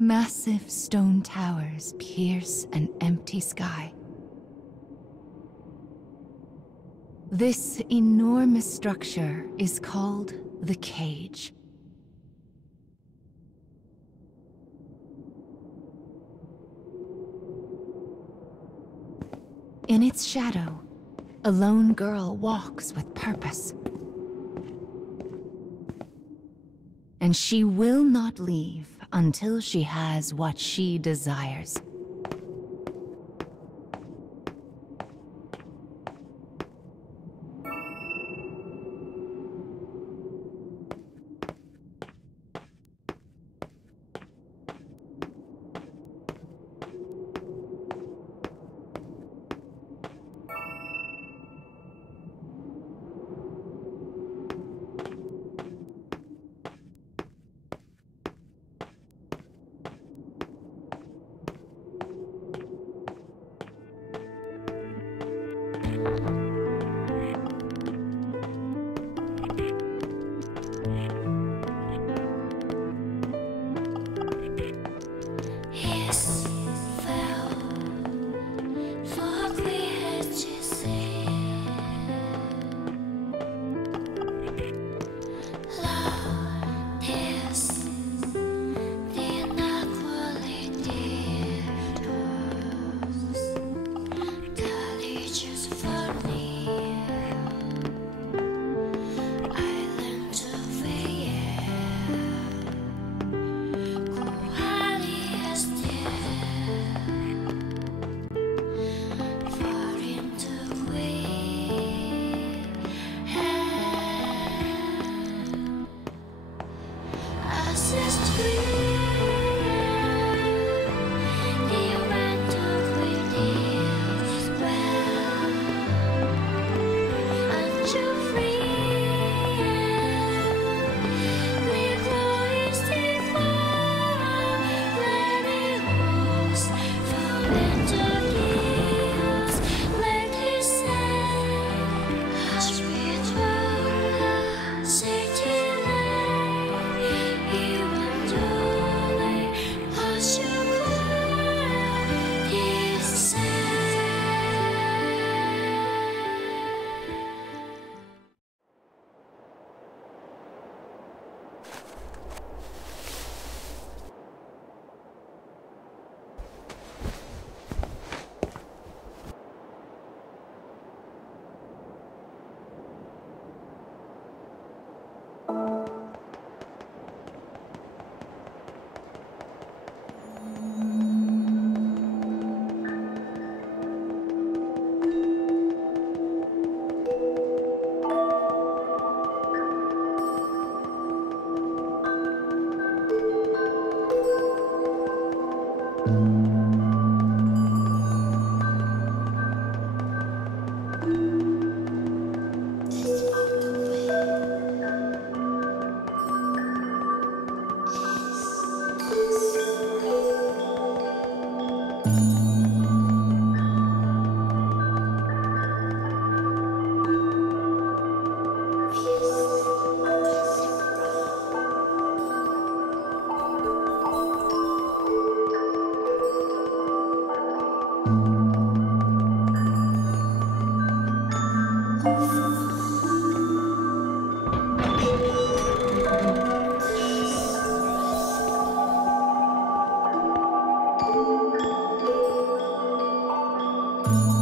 Massive stone towers pierce an empty sky. This enormous structure is called the Cage. In its shadow, a lone girl walks with purpose. And she will not leave until she has what she desires.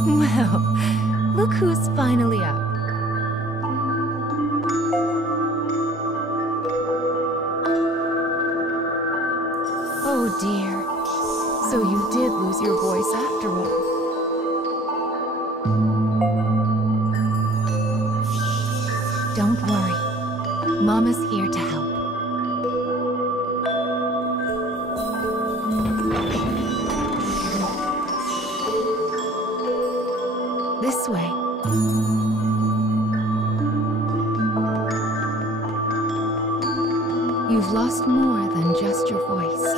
Well, look who's finally up. Oh dear. So you did lose your voice after all. Don't worry. Mama's here to help. This way. You've lost more than just your voice.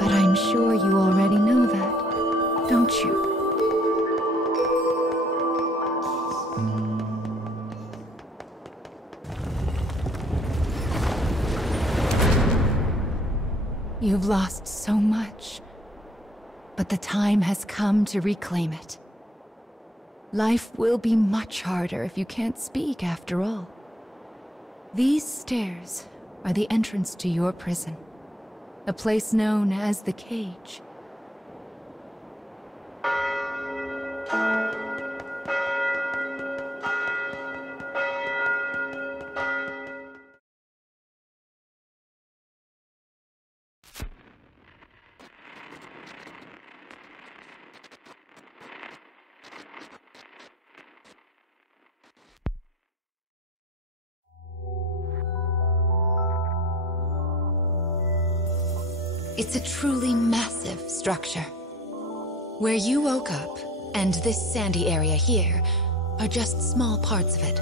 But I'm sure you already know that, don't you? You've lost so much, but the time has come to reclaim it. Life will be much harder if you can't speak after all. These stairs are the entrance to your prison, a place known as the Cage. It's a truly massive structure. Where you woke up, and this sandy area here, are just small parts of it.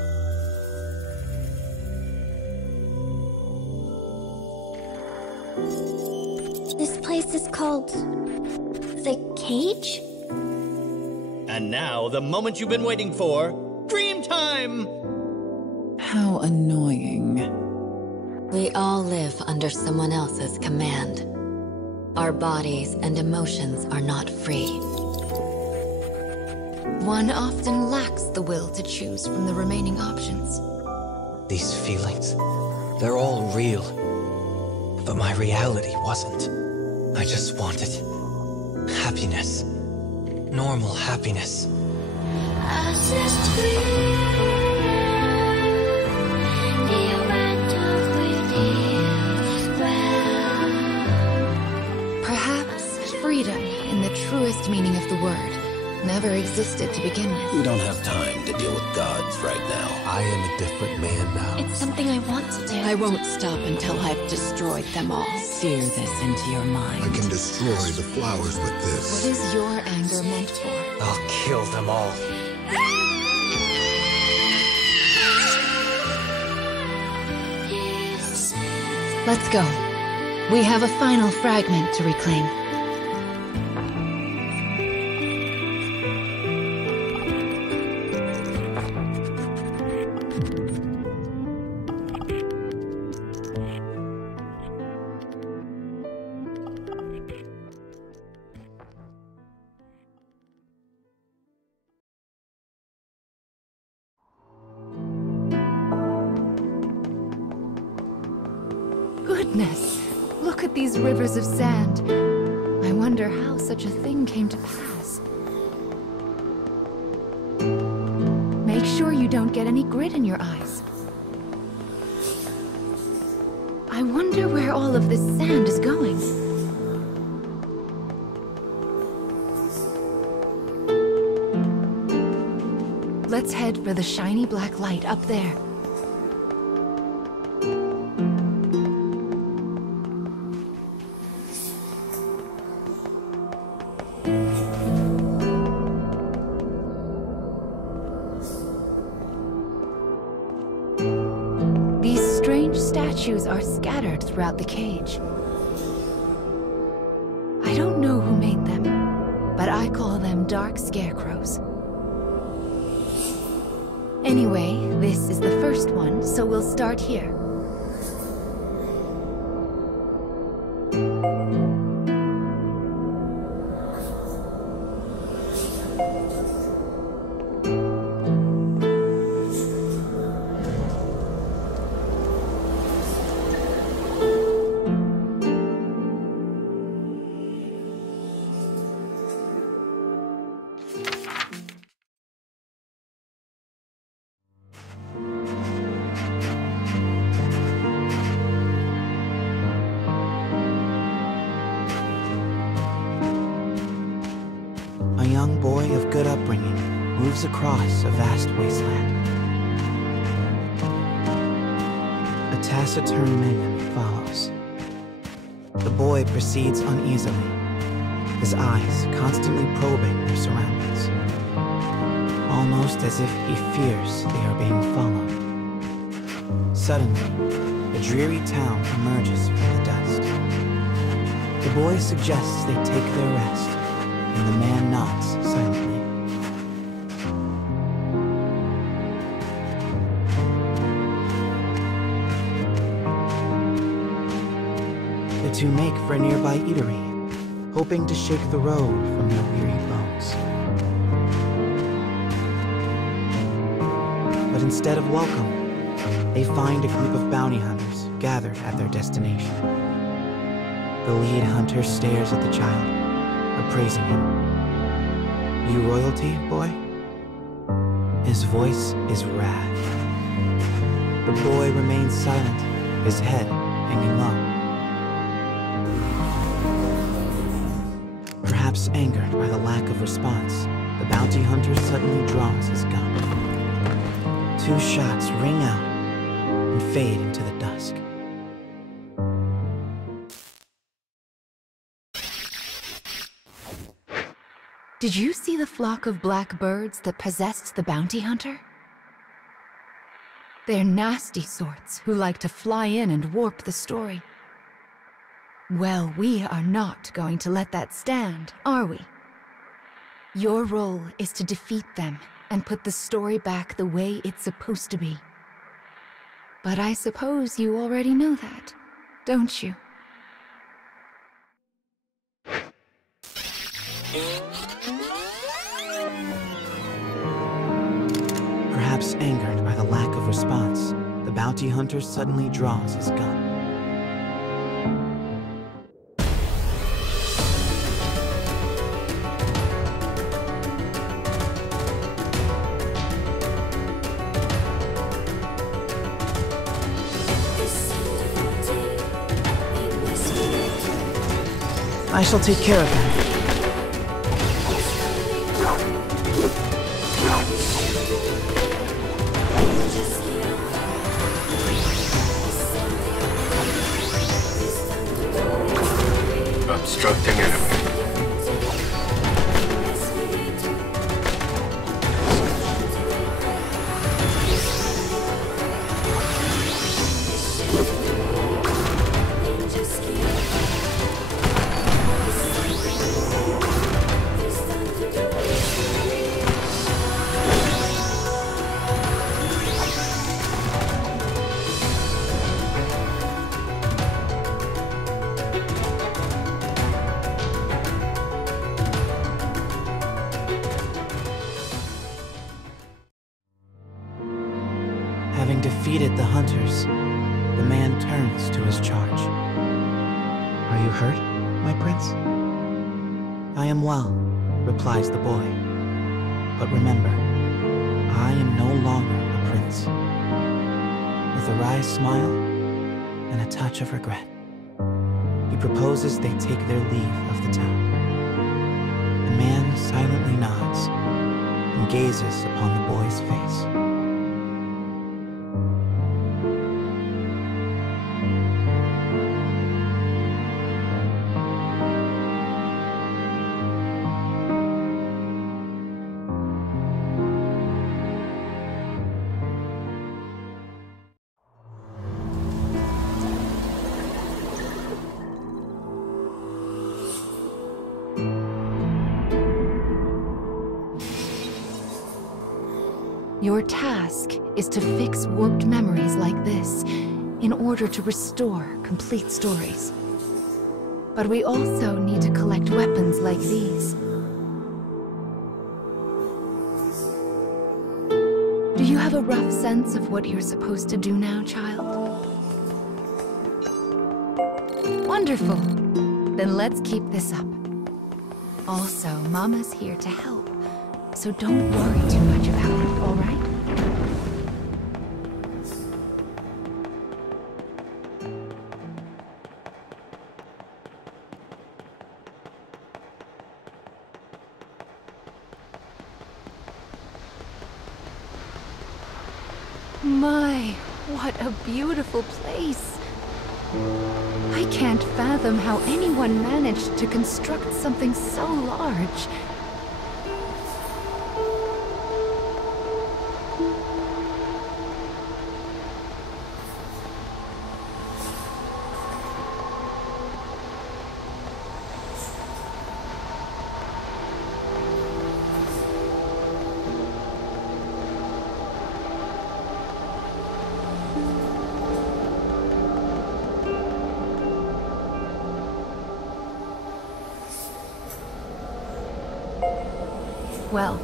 This place is called... the Cage? And now, the moment you've been waiting for, dream time! How annoying. We all live under someone else's command. Our bodies and emotions are not free. One often lacks the will to choose from the remaining options. These feelings, they're all real. But my reality wasn't. I just wanted happiness. Normal happiness. Perhaps freedom, in the truest meaning of the word, never existed to begin with. We don't have time to deal with gods right now. I am a different man now. It's something I want to do. I won't stop until I've destroyed them all. Sear this into your mind. I can destroy the flowers with What this. is your anger meant for? I'll kill them all. Let's go. We have a final fragment to reclaim. Goodness, look at these rivers of sand. I wonder how such a thing came to pass. Make sure you don't get any grit in your eyes. I wonder where all of this sand is going. Let's head for the shiny black light up there. Statues are scattered throughout the cage. I don't know who made them, but I call them dark scarecrows. Anyway, this is the first one, so we'll start here. A young boy of good upbringing moves across a vast wasteland. A taciturn man follows. The boy proceeds uneasily, his eyes constantly probing their surroundings, almost as if he fears they are being followed. Suddenly, a dreary town emerges from the dust. The boy suggests they take their rest, and the man nods silently. The two make for a nearby eatery, hoping to shake the road from their weary bones. But instead of welcome, they find a group of bounty hunters gathered at their destination. The lead hunter stares at the child, appraising him. "You royalty, boy?" His voice is wrath. The boy remains silent, his head hanging low. Perhaps angered by the lack of response, the bounty hunter suddenly draws his gun. 2 shots ring out and fade into the dusk. Did you see the flock of black birds that possessed the bounty hunter? They're nasty sorts who like to fly in and warp the story. Well, we are not going to let that stand, are we? Your role is to defeat them and put the story back the way it's supposed to be. But I suppose you already know that, don't you? Perhaps angered by the lack of response, the bounty hunter suddenly draws his gun. I shall take care of them. Obstructing enemy. Having defeated the hunters, the man turns to his charge. "Are you hurt, my prince?" "I am well," replies the boy. "But remember, I am no longer a prince." With a wry smile and a touch of regret, he proposes they take their leave of the town. The man silently nods and gazes upon the boy's face. Your task is to fix warped memories like this in order to restore complete stories. But we also need to collect weapons like these. Do you have a rough sense of what you're supposed to do now, child? Wonderful. Then let's keep this up. Also, Mama's here to help, so don't worry too much about it, all right? My, what a beautiful place. I can't fathom how anyone managed to construct something so large. Well,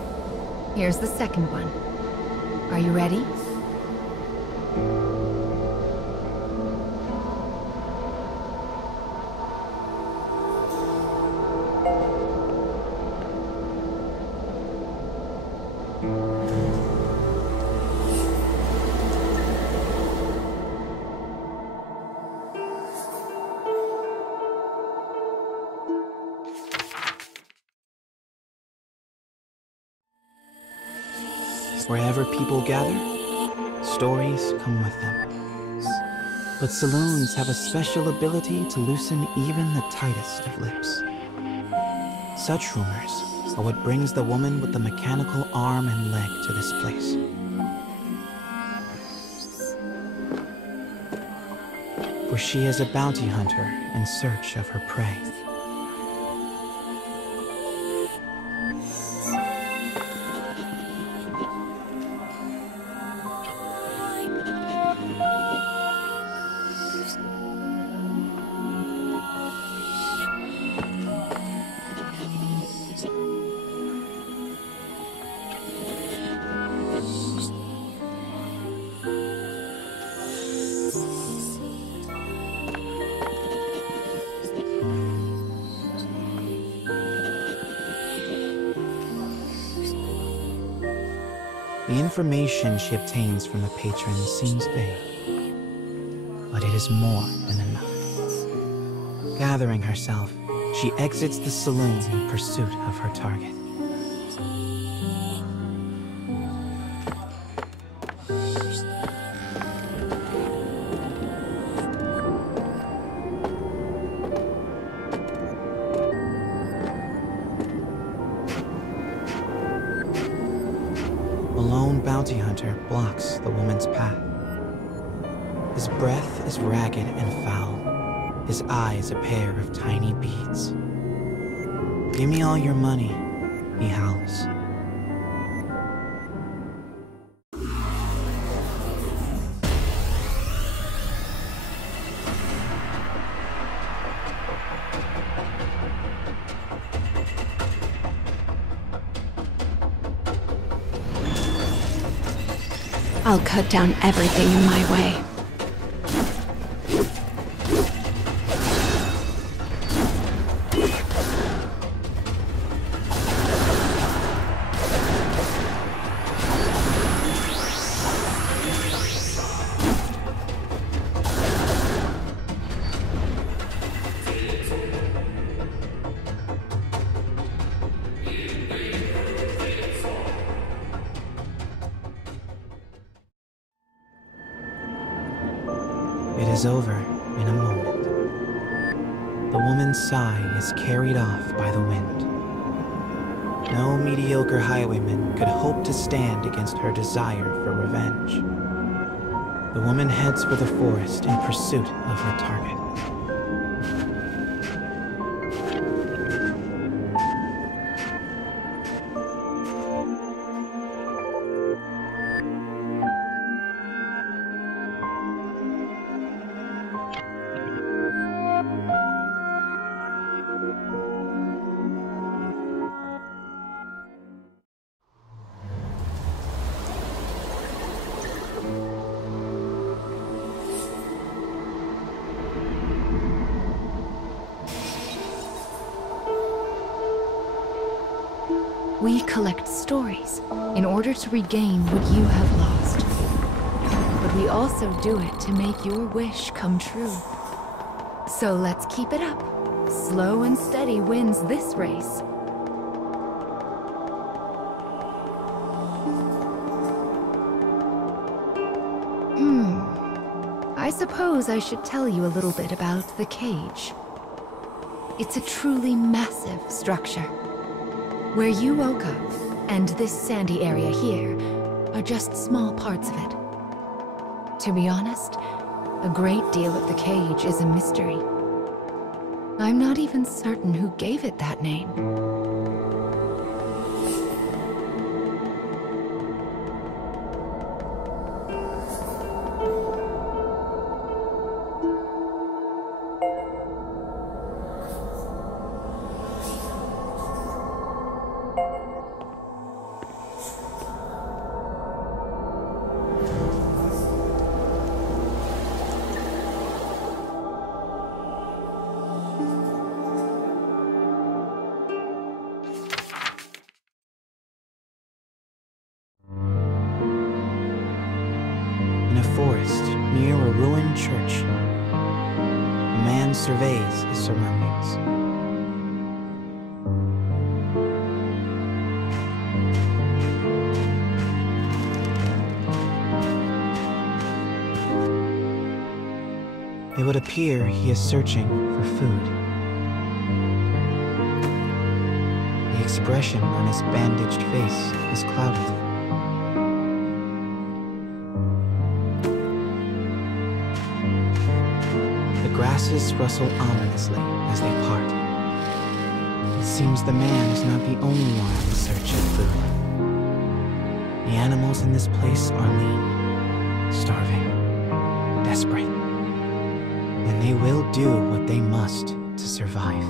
here's the second one. Are you ready? Wherever people gather, stories come with them. But saloons have a special ability to loosen even the tightest of lips. Such rumors are what brings the woman with the mechanical arm and leg to this place. For she is a bounty hunter in search of her prey. The information she obtains from the patrons seems vague, but it is more than enough. Gathering herself, she exits the saloon in pursuit of her target. Bounty hunter blocks the woman's path. His breath is ragged and foul, his eyes a pair of tiny beads. "Give me all your money," he howls. I'll cut down everything in my way. It is over in a moment. The woman's sigh is carried off by the wind. No mediocre highwayman could hope to stand against her desire for revenge. The woman heads for the forest in pursuit of her target. We collect stories in order to regain what you have lost. But we also do it to make your wish come true. So let's keep it up. Slow and steady wins this race. I suppose I should tell you a little bit about the cage. It's a truly massive structure. Where you woke up, and this sandy area here, are just small parts of it. To be honest, a great deal of the cage is a mystery. I'm not even certain who gave it that name. near a ruined church. A man surveys his surroundings. It would appear he is searching for food. The expression on his bandaged face is clouded. The grasses rustle ominously as they part. It seems the man is not the only one in search of food. The animals in this place are lean, starving, desperate. And they will do what they must to survive.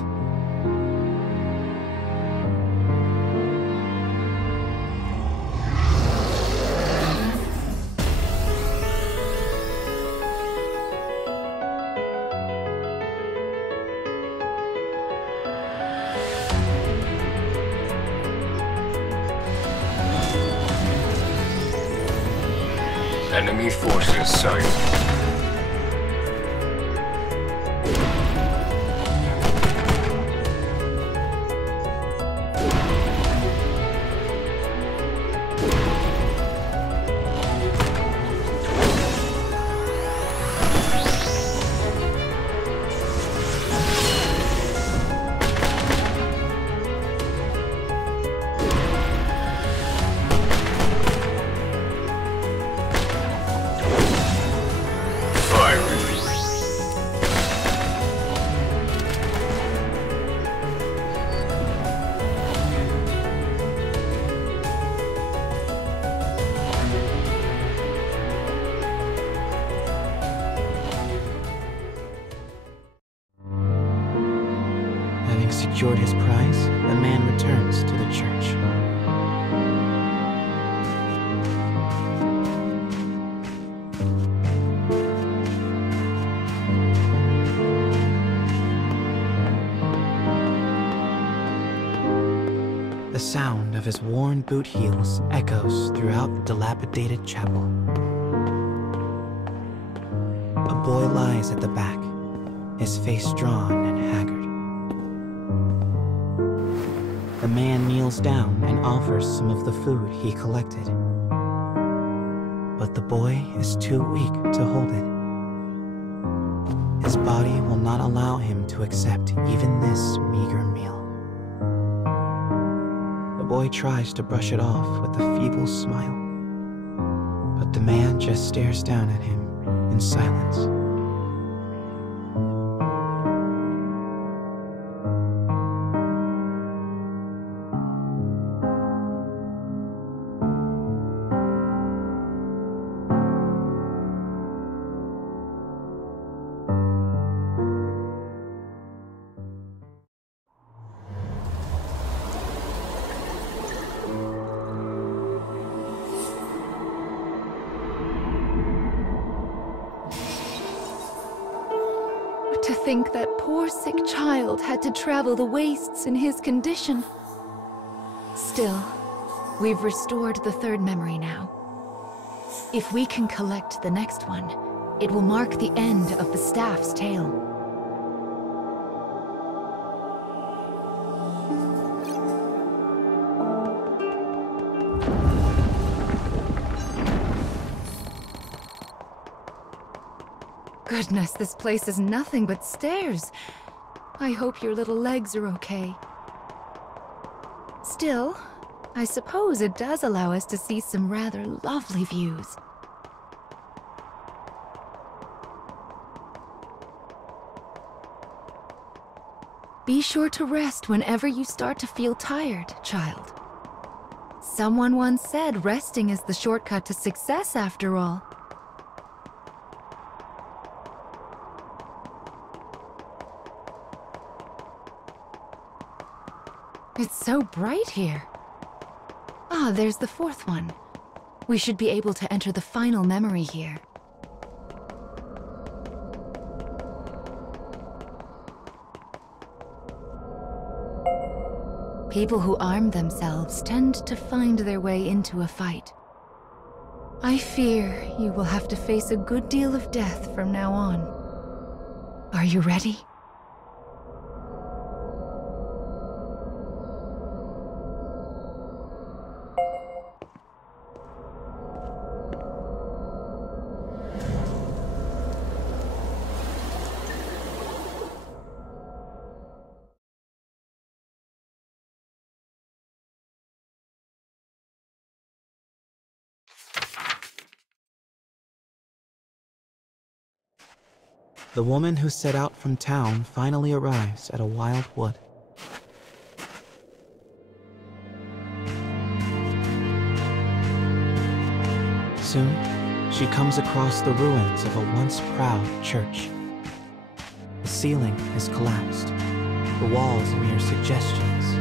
Enemy forces sight. Having secured his prize, the man returns to the church. The sound of his worn boot heels echoes throughout the dilapidated chapel. A boy lies at the back, his face drawn and haggard. The man kneels down and offers some of the food he collected. But the boy is too weak to hold it. His body will not allow him to accept even this meager meal. The boy tries to brush it off with a feeble smile, but the man just stares down at him in silence. To think that poor sick child had to travel the wastes in his condition. Still, we've restored the third memory now. If we can collect the next one, it will mark the end of the staff's tale. Goodness, this place is nothing but stairs. I hope your little legs are okay. Still, I suppose it does allow us to see some rather lovely views. Be sure to rest whenever you start to feel tired, child. Someone once said resting is the shortcut to success after all. It's so bright here. Ah, there's the fourth one. We should be able to enter the final memory here. People who arm themselves tend to find their way into a fight. I fear you will have to face a good deal of death from now on. Are you ready? The woman who set out from town finally arrives at a wild wood. Soon, she comes across the ruins of a once proud church. The ceiling has collapsed, the walls mere suggestions.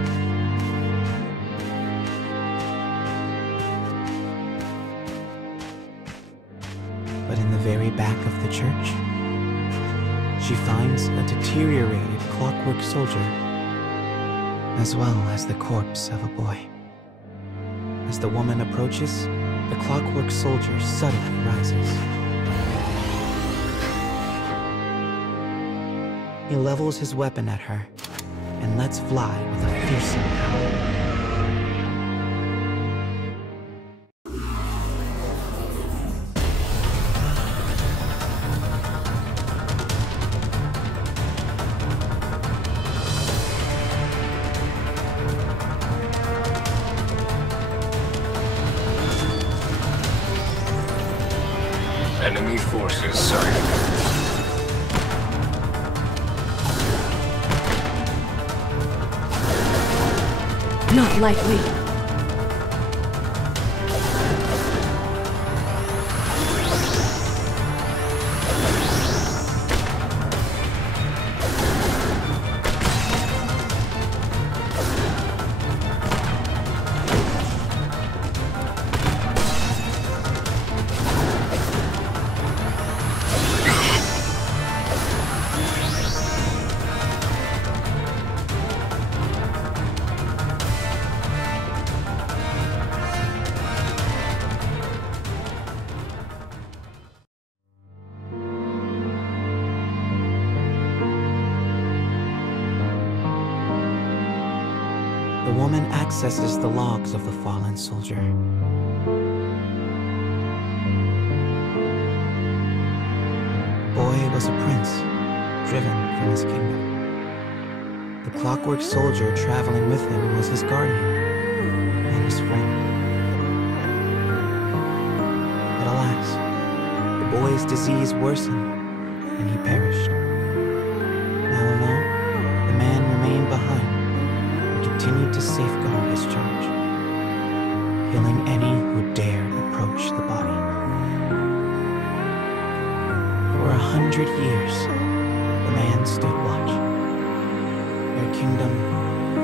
But in the very back of the church, she finds a deteriorated clockwork soldier, as well as the corpse of a boy. As the woman approaches, the clockwork soldier suddenly rises. He levels his weapon at her and lets fly with a fearsome howl. Enemy forces sighted. Not likely. The woman accesses the logs of the fallen soldier. The boy was a prince, driven from his kingdom. The clockwork soldier traveling with him was his guardian and his friend. But alas, the boy's disease worsened and he perished. Now alone, the man remained behind, continued to safeguard his charge, killing any who dared approach the body. For 100 years, the man stood watch, their kingdom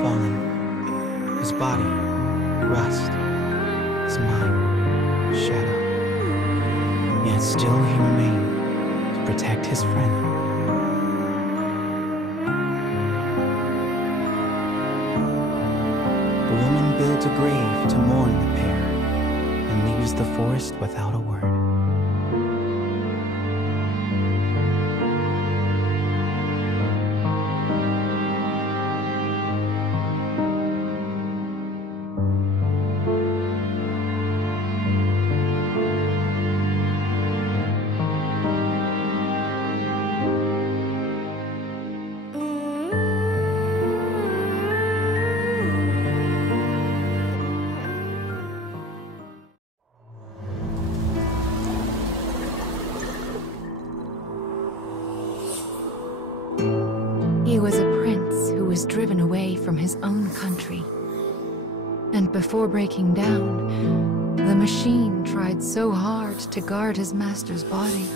fallen, his body rust, his mind shadow. Yet still he remained to protect his friend. The woman builds a grave to mourn the pair and leaves the forest without a word. He was a prince who was driven away from his own country. And before breaking down, the machine tried so hard to guard his master's body.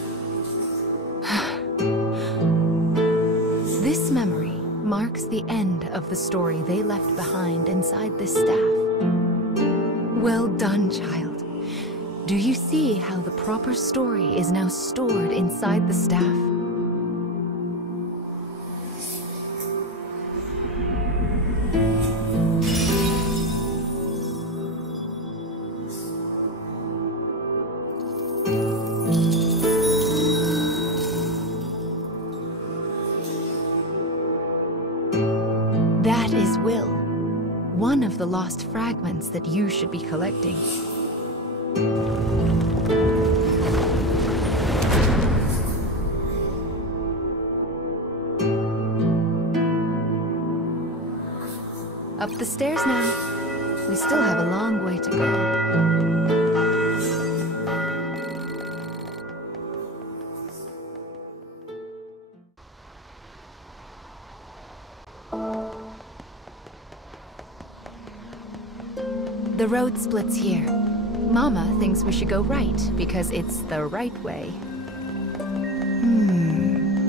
This memory marks the end of the story they left behind inside this staff. Well done, child. Do you see how the proper story is now stored inside the staff? of the lost fragments that you should be collecting. Up the stairs now. We still have a long way to go. The road splits here. Mama thinks we should go right because it's the right way.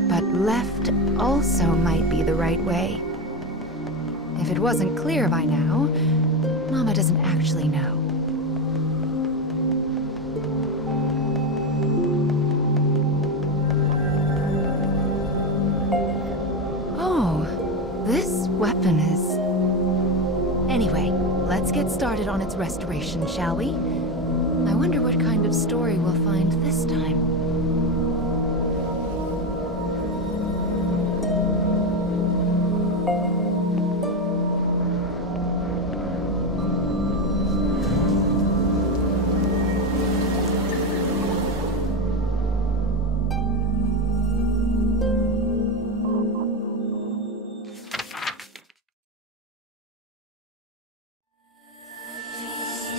But left also might be the right way. If it wasn't clear by now, Mama doesn't actually know. Oh, this weapon is... Anyway, let's get started on its restoration, shall we? I wonder what kind of story we'll find this time.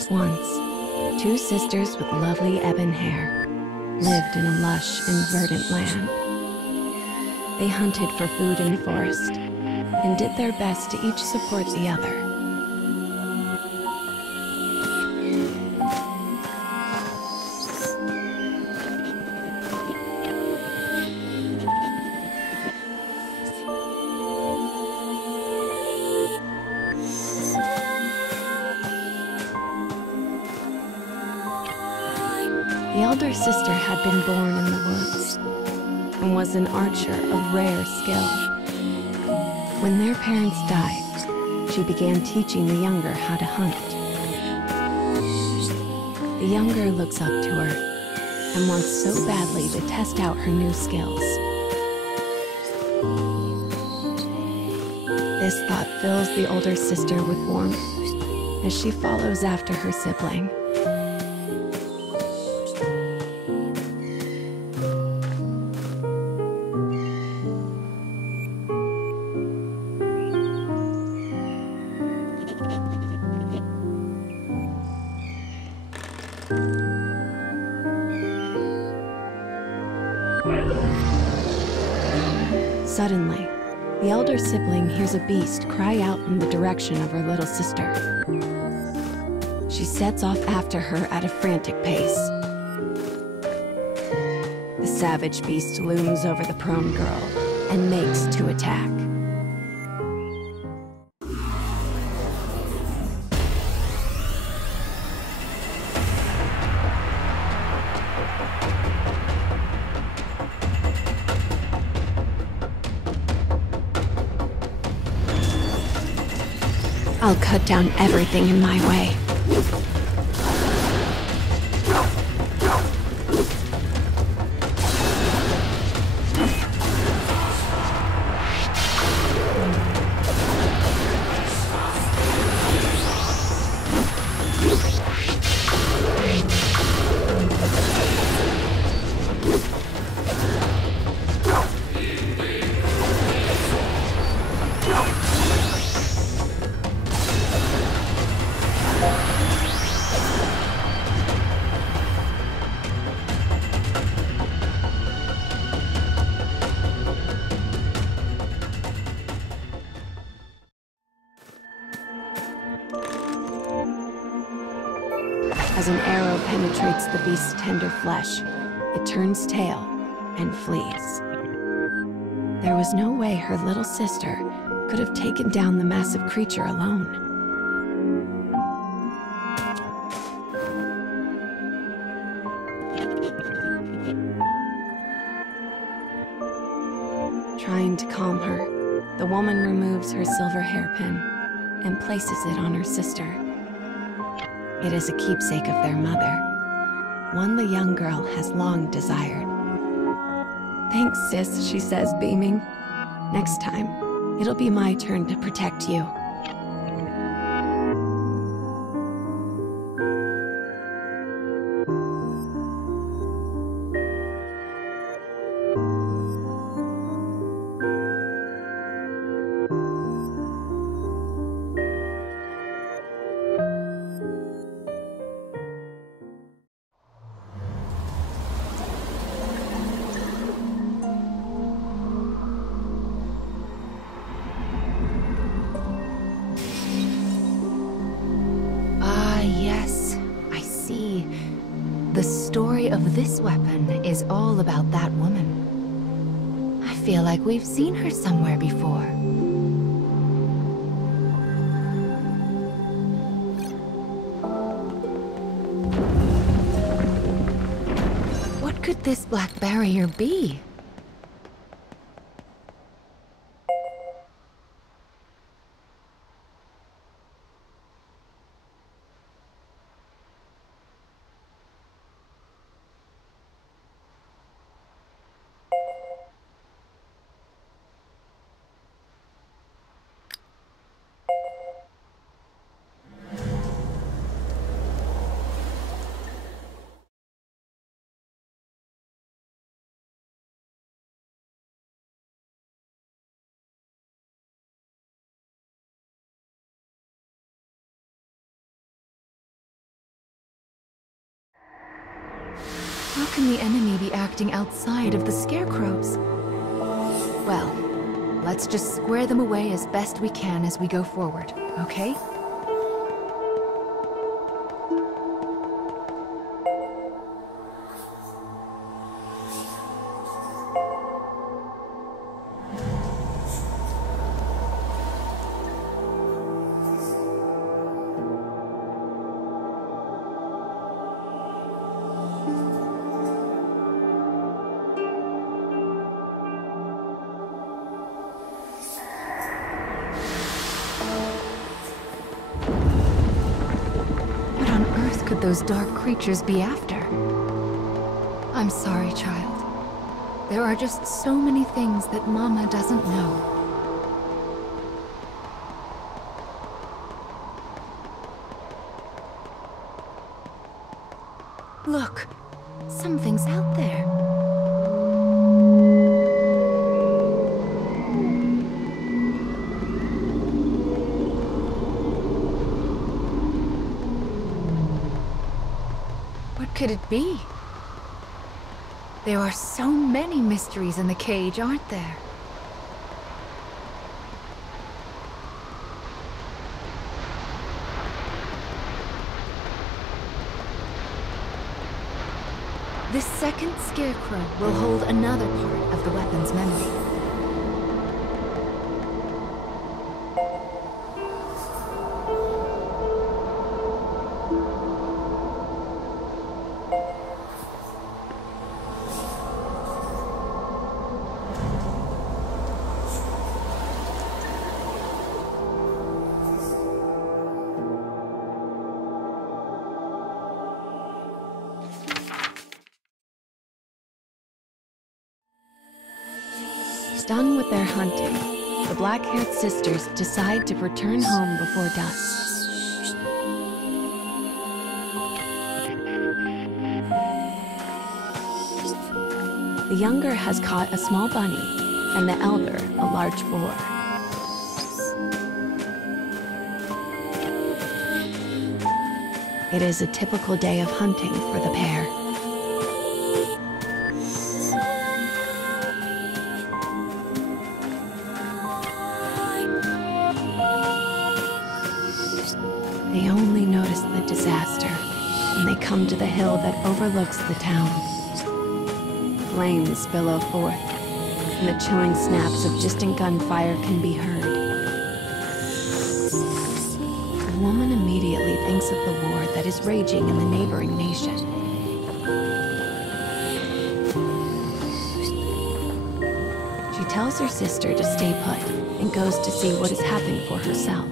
Once, two sisters with lovely ebon hair lived in a lush and verdant land. They hunted for food in the forest and did their best to each support the other. The elder sister had been born in the woods and was an archer of rare skill. When their parents died, she began teaching the younger how to hunt. The younger looks up to her and wants so badly to test out her new skills. This thought fills the older sister with warmth as she follows after her sibling. Suddenly, the elder sibling hears a beast cry out in the direction of her little sister. She sets off after her at a frantic pace. The savage beast looms over the prone girl and makes to attack. I'll cut down everything in my way. As an arrow penetrates the beast's tender flesh, it turns tail and flees. There was no way her little sister could have taken down the massive creature alone. Trying to calm her, the woman removes her silver hairpin and places it on her sister. It is a keepsake of their mother, one the young girl has long desired. "Thanks, sis," she says, beaming. "Next time, it'll be my turn to protect you." see, the story of this weapon is all about that woman. I feel like we've seen her somewhere before. What could this black barrier be? How can the enemy be acting outside of the scarecrows? Well, let's just square them away as best we can as we go forward, okay? Could those dark creatures be after? I'm sorry, child. There are just so many things that Mama doesn't know. Look, something's out there. What could it be? There are so many mysteries in the cage, aren't there? This second scarecrow will hold another part of the weapon's memory. Done with their hunting, the black-haired sisters decide to return home before dusk. The younger has caught a small bunny, and the elder a large boar. It is a typical day of hunting for the pair. They only notice the disaster when they come to the hill that overlooks the town. Flames billow forth, and the chilling snaps of distant gunfire can be heard. The woman immediately thinks of the war that is raging in the neighboring nation. She tells her sister to stay put and goes to see what is happening for herself.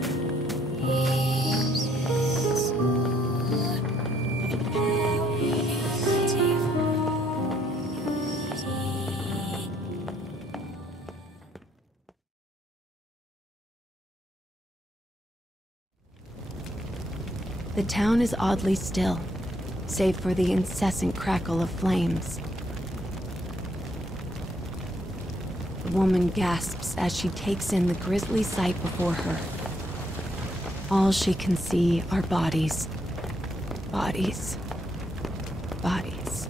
The town is oddly still, save for the incessant crackle of flames. The woman gasps as she takes in the grisly sight before her. All she can see are bodies. Bodies. Bodies.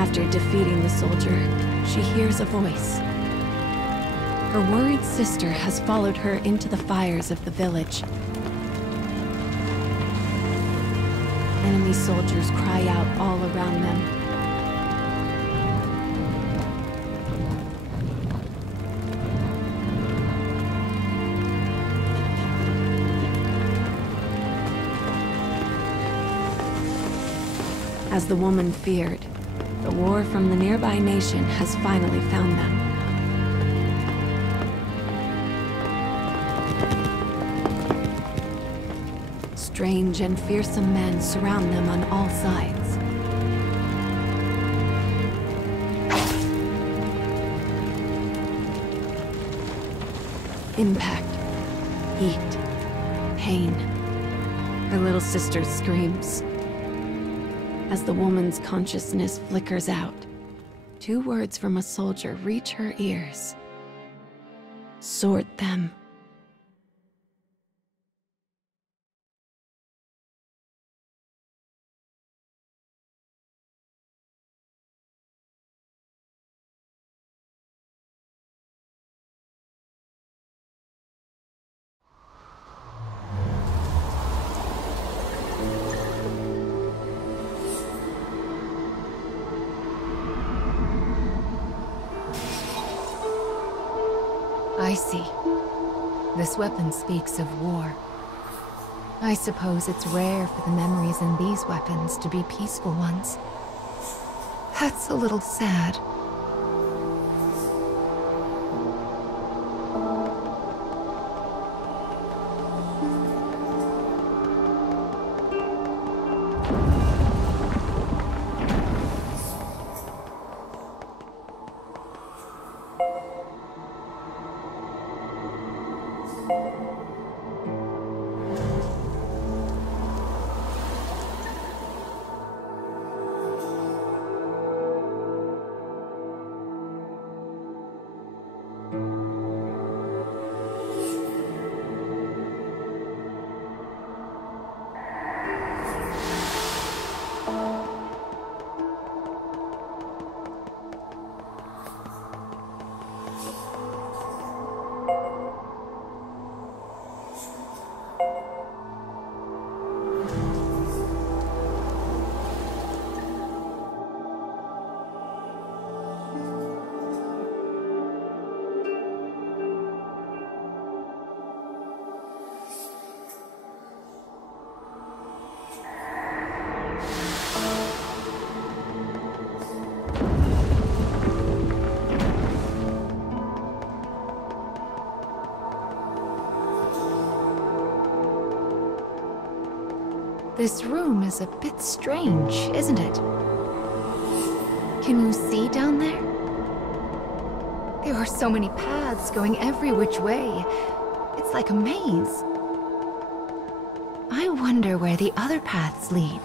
After defeating the soldier, she hears a voice. Her worried sister has followed her into the fires of the village. Enemy soldiers cry out all around them. As the woman feared, the war from the nearby nation has finally found them. Strange and fearsome men surround them on all sides. Impact, heat, pain. Her little sister screams. As the woman's consciousness flickers out, 2 words from a soldier reach her ears. Sort them. I see. This weapon speaks of war. I suppose it's rare for the memories in these weapons to be peaceful ones. That's a little sad. This room is a bit strange, isn't it? Can you see down there? There are so many paths going every which way. It's like a maze. I wonder where the other paths lead.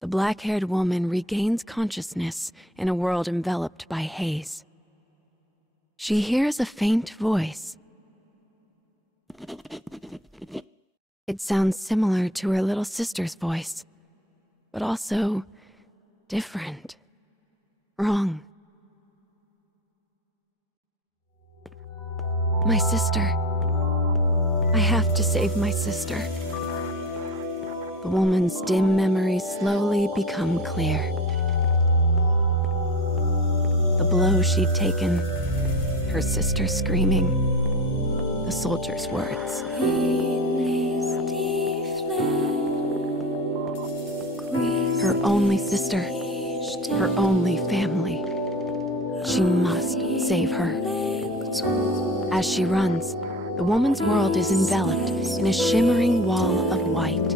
The black-haired woman regains consciousness in a world enveloped by haze. She hears a faint voice. It sounds similar to her little sister's voice, but also different, wrong. My sister. I have to save my sister. The woman's dim memories slowly become clear. The blow she'd taken, her sister screaming, the soldier's words. Her only sister, her only family. She must save her. As she runs, the woman's world is enveloped in a shimmering wall of white.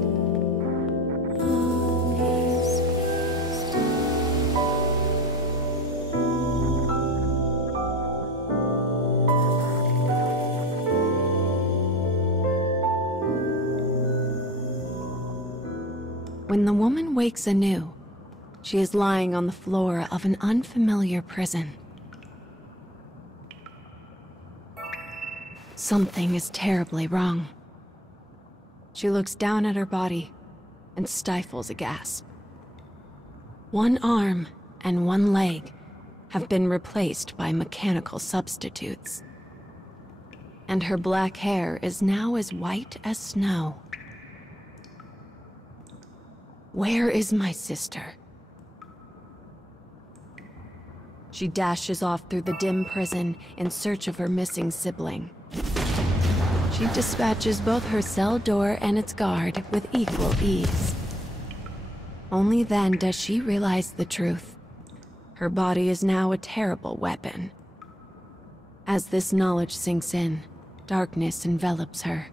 When the woman wakes anew, she is lying on the floor of an unfamiliar prison. Something is terribly wrong. She looks down at her body and stifles a gasp. One arm and one leg have been replaced by mechanical substitutes. And her black hair is now as white as snow. Where is my sister? She dashes off through the dim prison in search of her missing sibling. She dispatches both her cell door and its guard with equal ease. Only then does she realize the truth. Her body is now a terrible weapon. As this knowledge sinks in, darkness envelops her.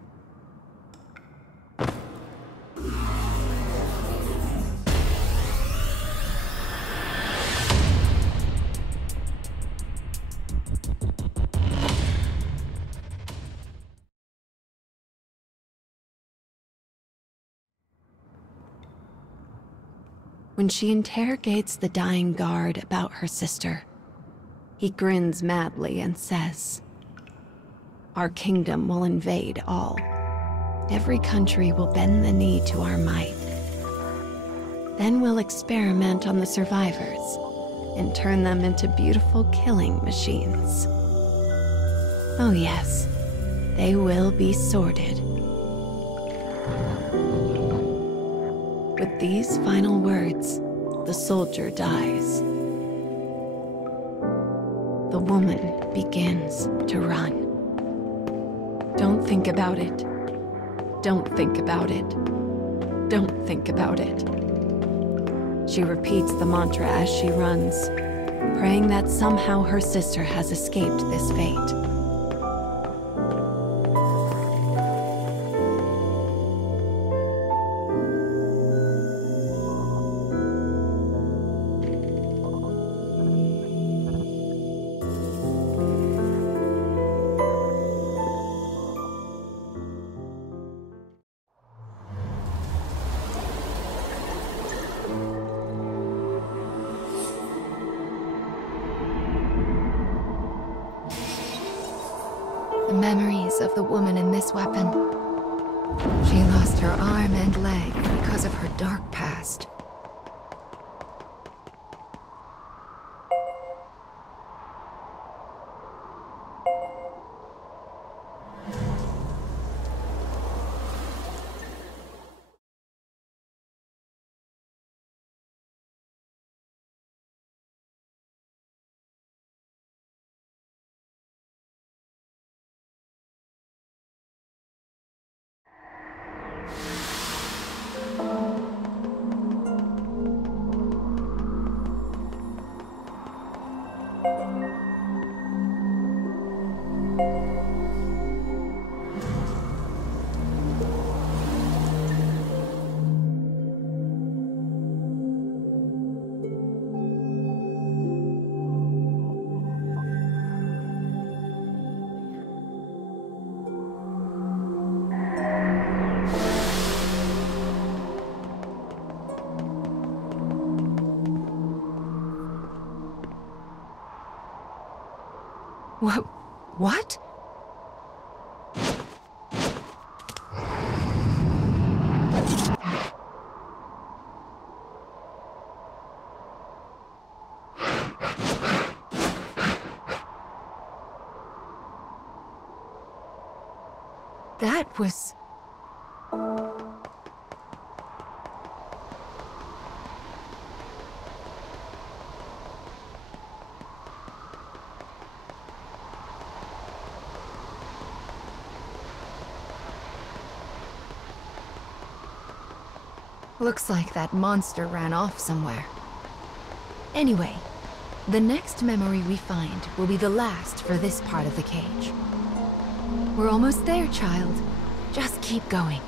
When she interrogates the dying guard about her sister, he grins madly and says, "Our kingdom will invade all. Every country will bend the knee to our might. Then we'll experiment on the survivors and turn them into beautiful killing machines. Oh yes, they will be sorted." With these final words, the soldier dies. The woman begins to run. Don't think about it. Don't think about it. Don't think about it. She repeats the mantra as she runs, praying that somehow her sister has escaped this fate. The memories of the woman in this weapon. She lost her arm and leg because of her dark past. What? That was... Looks like that monster ran off somewhere. Anyway, The next memory we find will be the last for this part of the cage. We're almost there, child. Just keep going.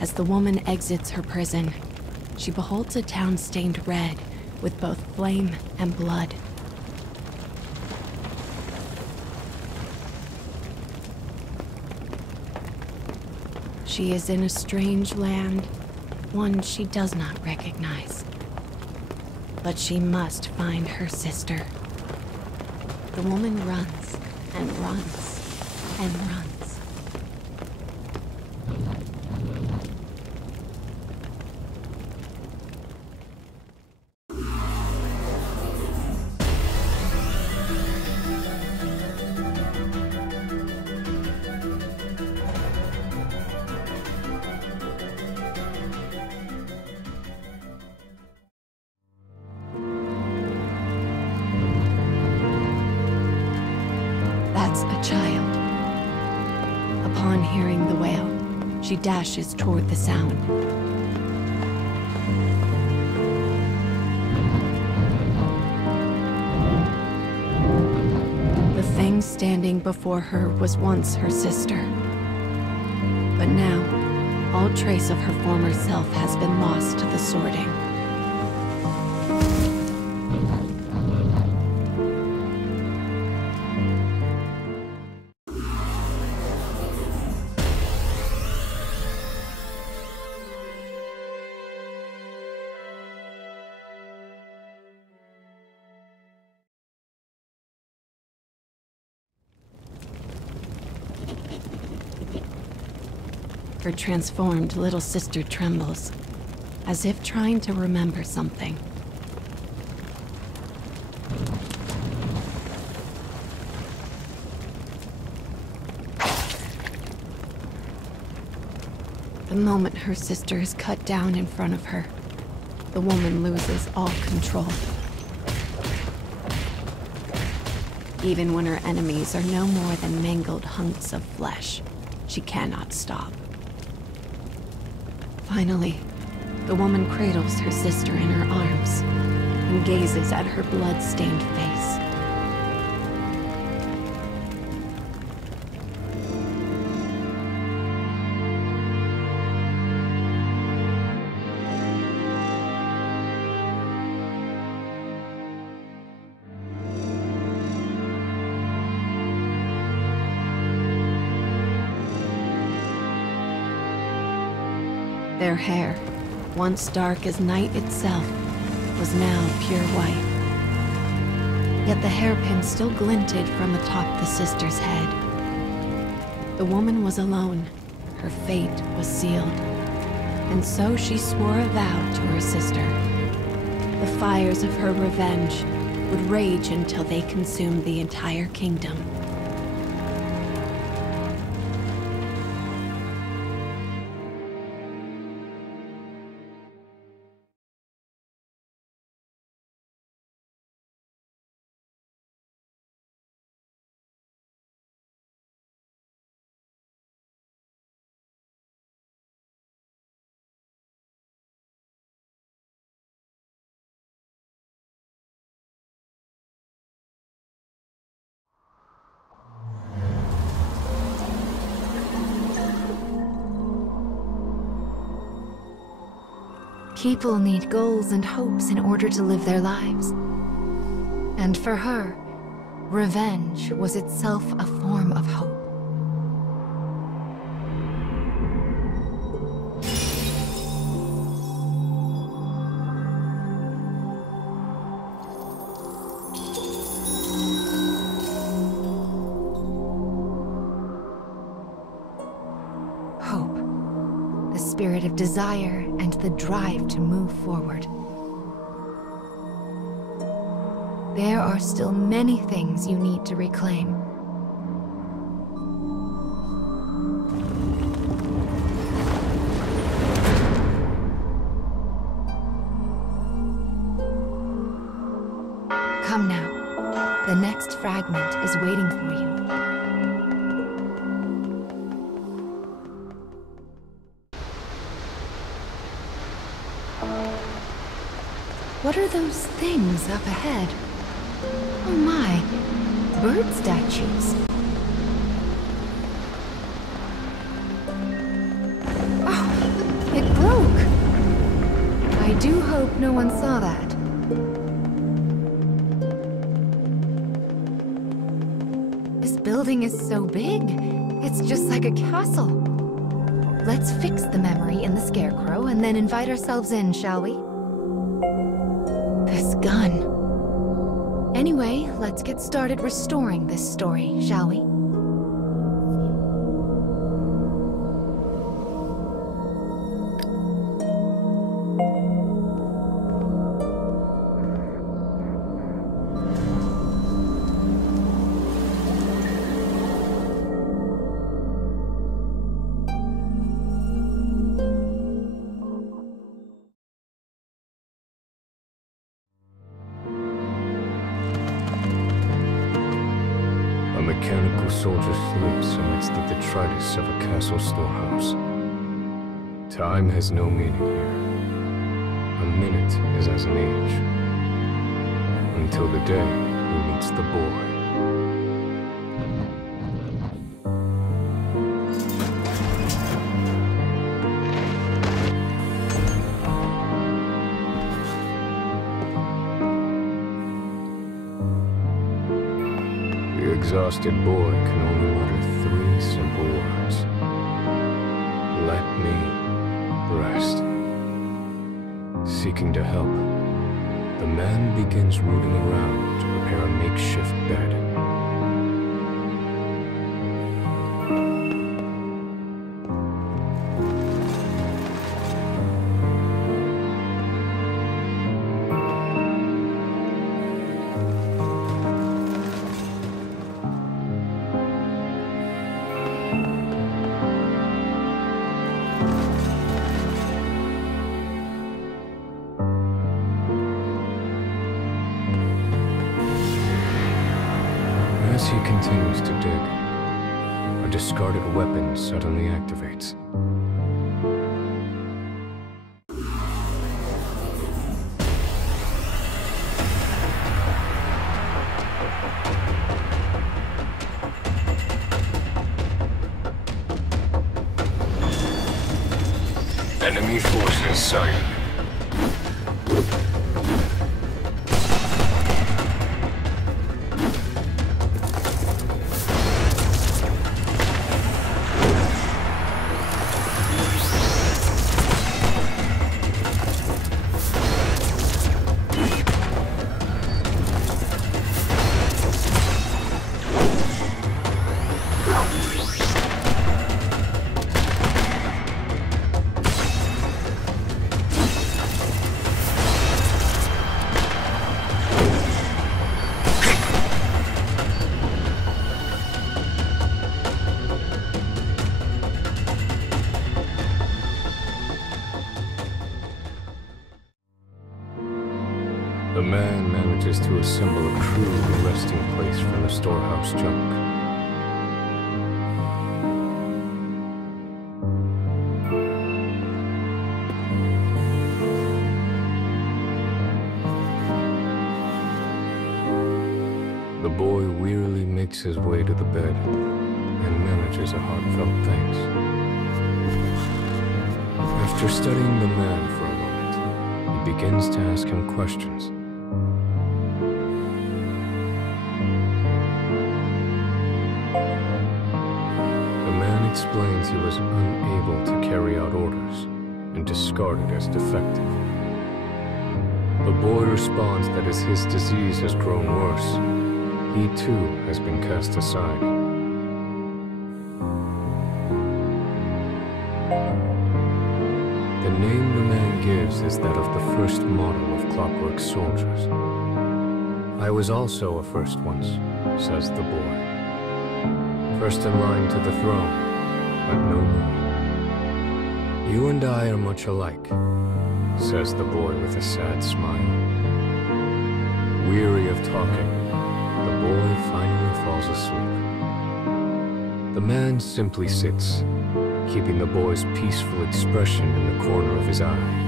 As the woman exits her prison, she beholds a town stained red with both flame and blood. She is in a strange land, one she does not recognize. But she must find her sister. The woman runs and runs and runs. That's a child. Upon hearing the wail, she dashes toward the sound. The thing standing before her was once her sister. But now, all trace of her former self has been lost to the sorting. Her transformed little sister trembles, as if trying to remember something. The moment her sister is cut down in front of her, the woman loses all control. Even when her enemies are no more than mangled hunks of flesh, she cannot stop. Finally, the woman cradles her sister in her arms and gazes at her blood-stained face. Their hair, once dark as night itself, was now pure white. Yet the hairpin still glinted from atop the sister's head. The woman was alone. Her fate was sealed. And so she swore a vow to her sister. The fires of her revenge would rage until they consumed the entire kingdom. People need goals and hopes in order to live their lives. And for her, revenge was itself a form of hope. spirit of desire and the drive to move forward. There are still many things you need to reclaim. Come now. The next fragment is waiting for you. What are those things up ahead? Oh my, bird statues. Oh, it broke. I do hope no one saw that. This building is so big, it's just like a castle. Let's fix the memory in the scarecrow and then invite ourselves in, shall we? This gun. Anyway, let's get started restoring this story, shall we? A mechanical soldier sleeps amidst the detritus of a castle storehouse. Time has no meaning here. A minute is as an age. Until the day he meets the boy. The exhausted boy can only utter 3 simple words. Let me rest. Seeking to help, the man begins rooting around to prepare a makeshift bed. As he continues to dig, a discarded weapon suddenly activates. Enemy forces sighted. The man manages to assemble a crude resting place from the storehouse junk. The boy wearily makes his way to the bed and manages a heartfelt thanks. After studying the man for a moment, he begins to ask him questions. The man explains he was unable to carry out orders and discarded as defective. The boy responds that as his disease has grown worse, he too has been cast aside. The name the man gives is that of the first model of clockwork soldiers. I was also a first once, says the boy. First in line to the throne, but no more. You and I are much alike, says the boy with a sad smile. Weary of talking, the boy finally falls asleep. The man simply sits, keeping the boy's peaceful expression in the corner of his eye.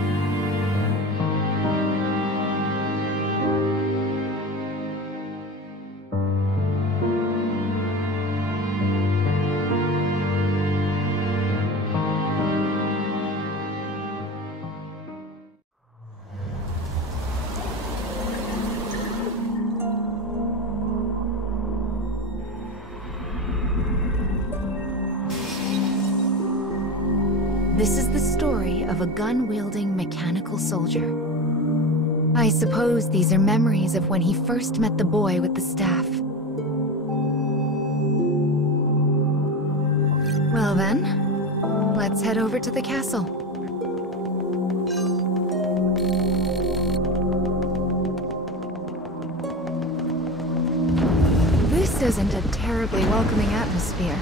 This is the story of a gun-wielding mechanical soldier. I suppose these are memories of when he first met the boy with the staff. Well then, let's head over to the castle. This isn't a terribly welcoming atmosphere.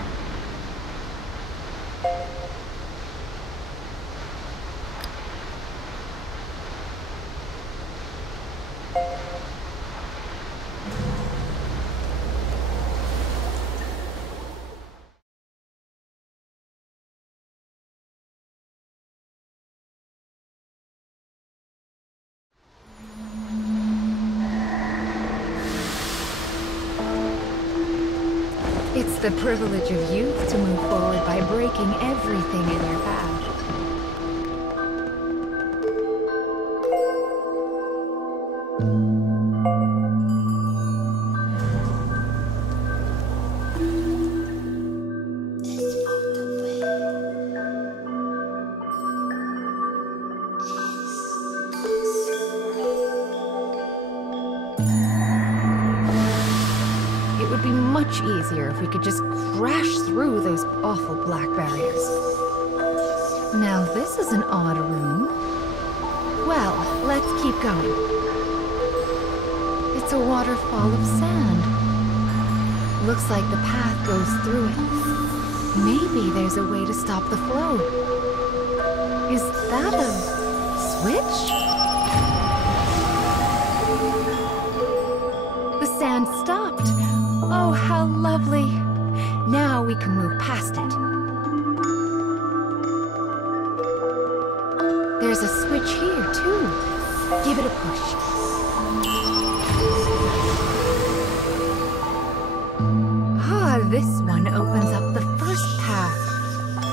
It's the privilege of youth to move forward by breaking everything in your path. It would be much easier if we could just crash through those awful black barriers. Now this is an odd room. Well, let's keep going. It's a waterfall of sand. Looks like the path goes through it. Maybe there's a way to stop the flow. Is that a switch? The sand stopped. Oh, how lovely. Now we can move past it. There's a switch here, too. Give it a push. Ah, this one opens up the first path.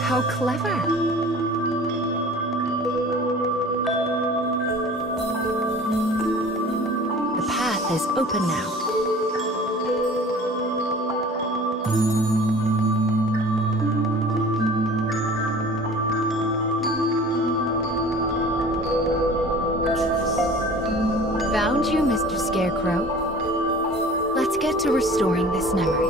How clever. The path is open now. Found you, Mr. Scarecrow. Let's get to restoring this memory.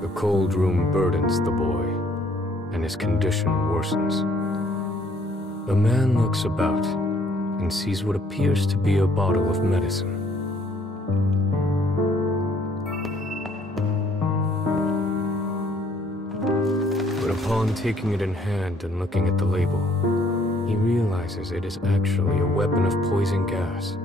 The cold room burdens the boy, and his condition worsens. The man looks about and sees what appears to be a bottle of medicine. But upon taking it in hand and looking at the label, he realizes it is actually a weapon of poison gas.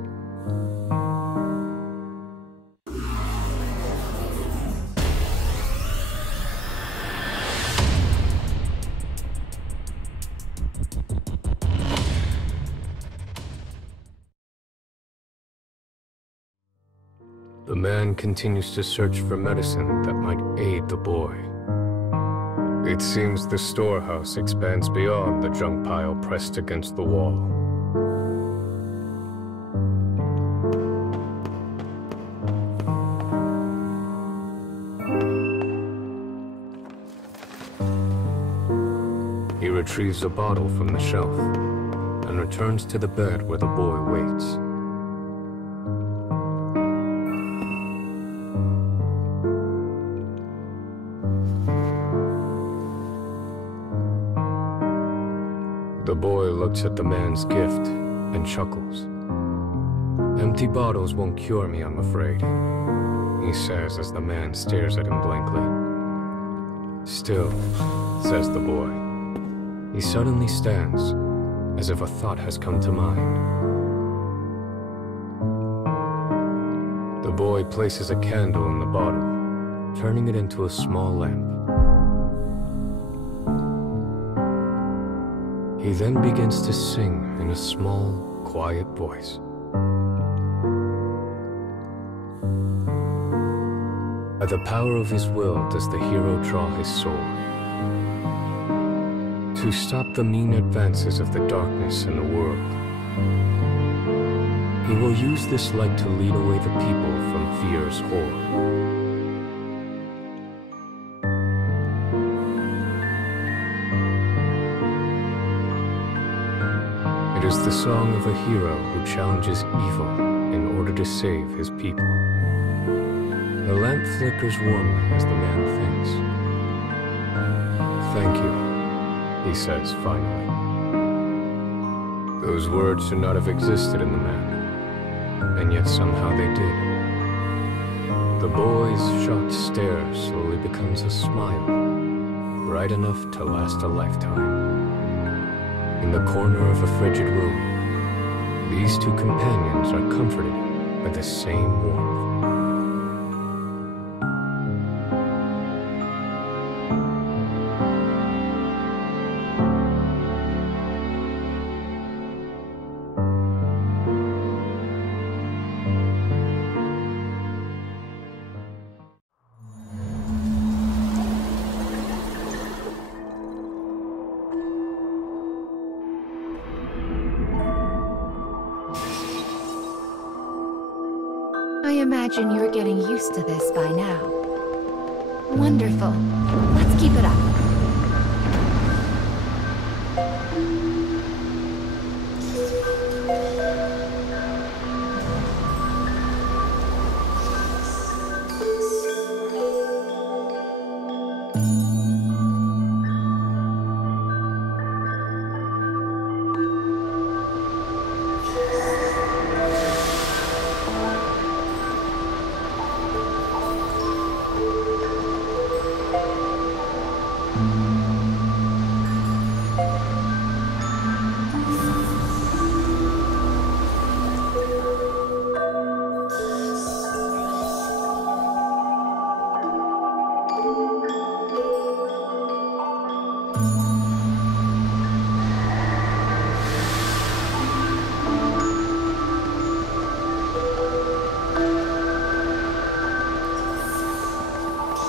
The man continues to search for medicine that might aid the boy. It seems the storehouse expands beyond the junk pile pressed against the wall. retrieves a bottle from the shelf, and returns to the bed where the boy waits. The boy looks at the man's gift and chuckles. "Empty bottles won't cure me, I'm afraid," he says as the man stares at him blankly. "Still," says the boy. He suddenly stands, as if a thought has come to mind. The boy places a candle in the bottle, turning it into a small lamp. He then begins to sing in a small, quiet voice. By the power of his will does the hero draw his sword, to stop the mean advances of the darkness in the world. He will use this light to lead away the people from fear's horde. It is the song of a hero who challenges evil in order to save his people. The lamp flickers warmly as the man thinks. "Thank you," he says finally. Those words should not have existed in the man, and yet somehow they did. The boy's shocked stare slowly becomes a smile, bright enough to last a lifetime. In the corner of a frigid room, these two companions are comforted by the same warmth. I imagine you're getting used to this by now. Wonderful. Let's keep it up.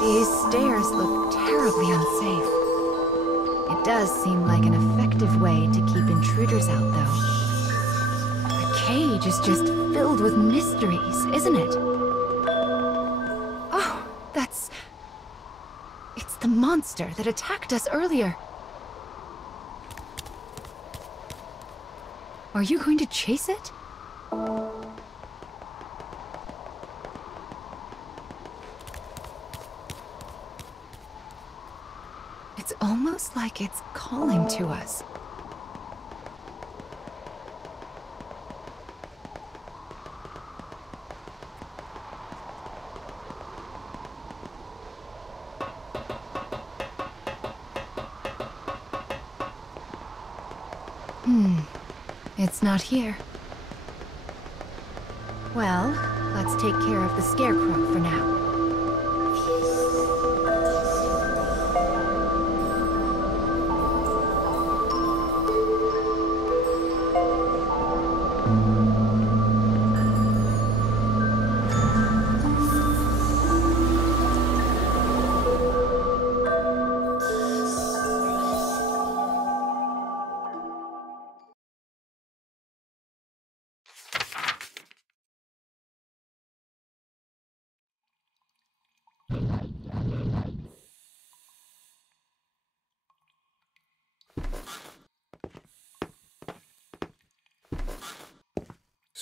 These stairs look terribly unsafe. It does seem like an effective way to keep intruders out, though. The cage is just filled with mysteries, isn't it? Oh, it's the monster that attacked us earlier. Are you going to chase it? It's almost like it's calling to us. It's not here. Well, let's take care of the scarecrow for now.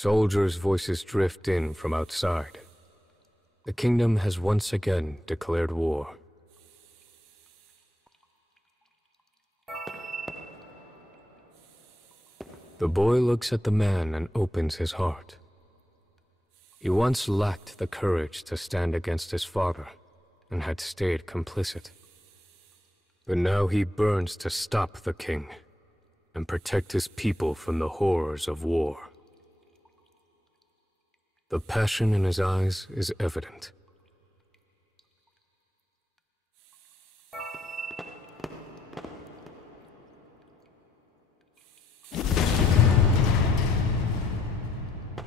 Soldiers' voices drift in from outside. The kingdom has once again declared war. The boy looks at the man and opens his heart. He once lacked the courage to stand against his father and had stayed complicit. But now he burns to stop the king and protect his people from the horrors of war. The passion in his eyes is evident.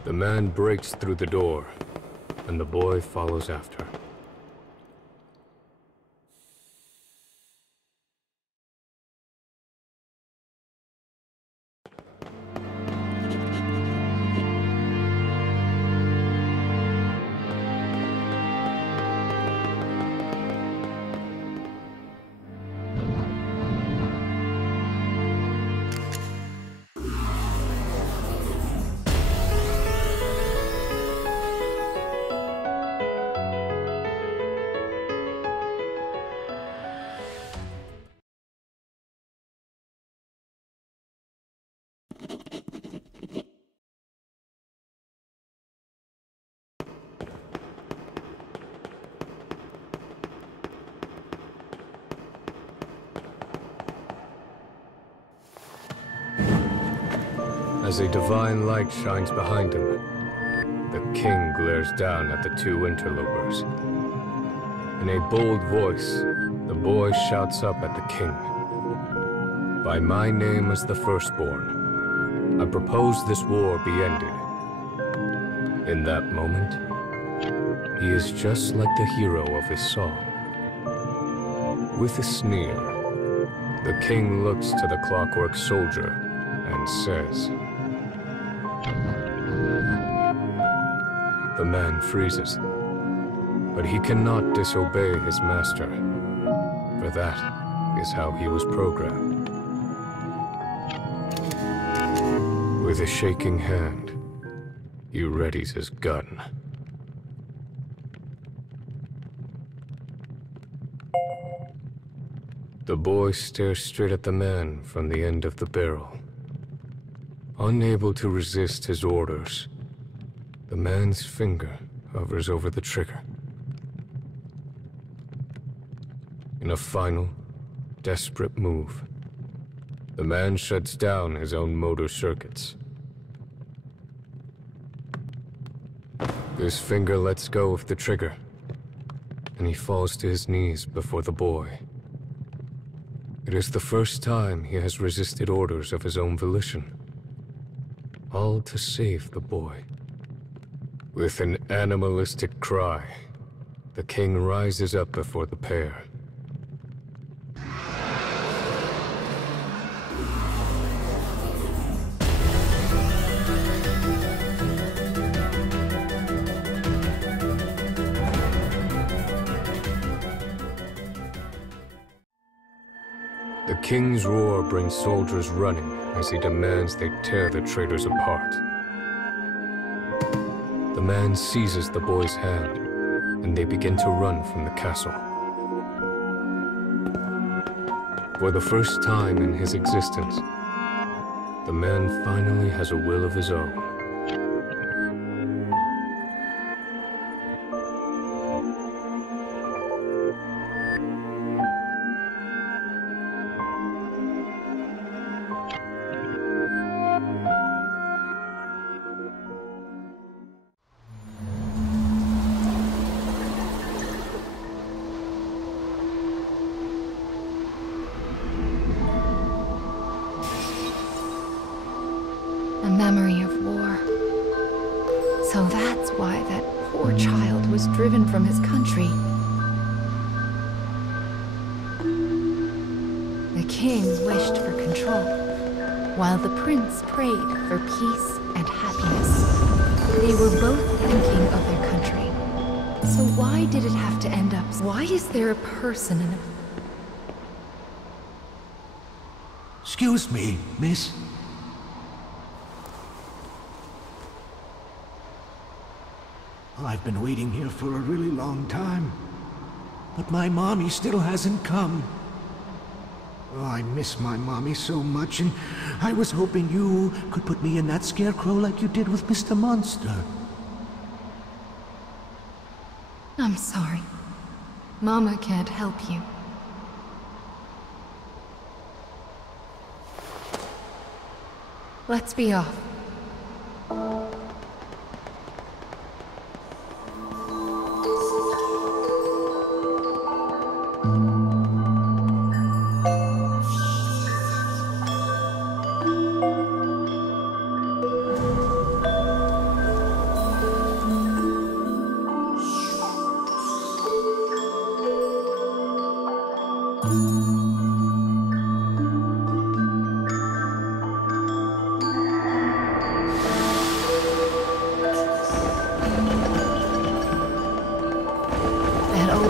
The man breaks through the door, and the boy follows after. As a divine light shines behind him, the king glares down at the two interlopers. In a bold voice, the boy shouts up at the king. "By my name as the firstborn, I propose this war be ended." In that moment, he is just like the hero of his song. With a sneer, the king looks to the clockwork soldier and says, The man freezes, but he cannot disobey his master, for that is how he was programmed. With a shaking hand, he readies his gun. The boy stares straight at the man from the end of the barrel. Unable to resist his orders, the man's finger hovers over the trigger. In a final, desperate move, the man shuts down his own motor circuits. His finger lets go of the trigger, and he falls to his knees before the boy. It is the first time he has resisted orders of his own volition, all to save the boy. With an animalistic cry, the king rises up before the pair. The king's roar brings soldiers running as he demands they tear the traitors apart. The man seizes the boy's hand, and they begin to run from the castle. For the first time in his existence, the man finally has a will of his own. A memory of war. So that's why that poor child was driven from his country. The king wished for control, while the prince prayed for peace and happiness. They were both thinking of their country. So why did it have to end up? Why is there a person in a... Excuse me, miss. I've been waiting here for a really long time. But my mommy still hasn't come. Oh, I miss my mommy so much, and I was hoping you could put me in that scarecrow like you did with Mr. Monster. I'm sorry. Mama can't help you. Let's be off.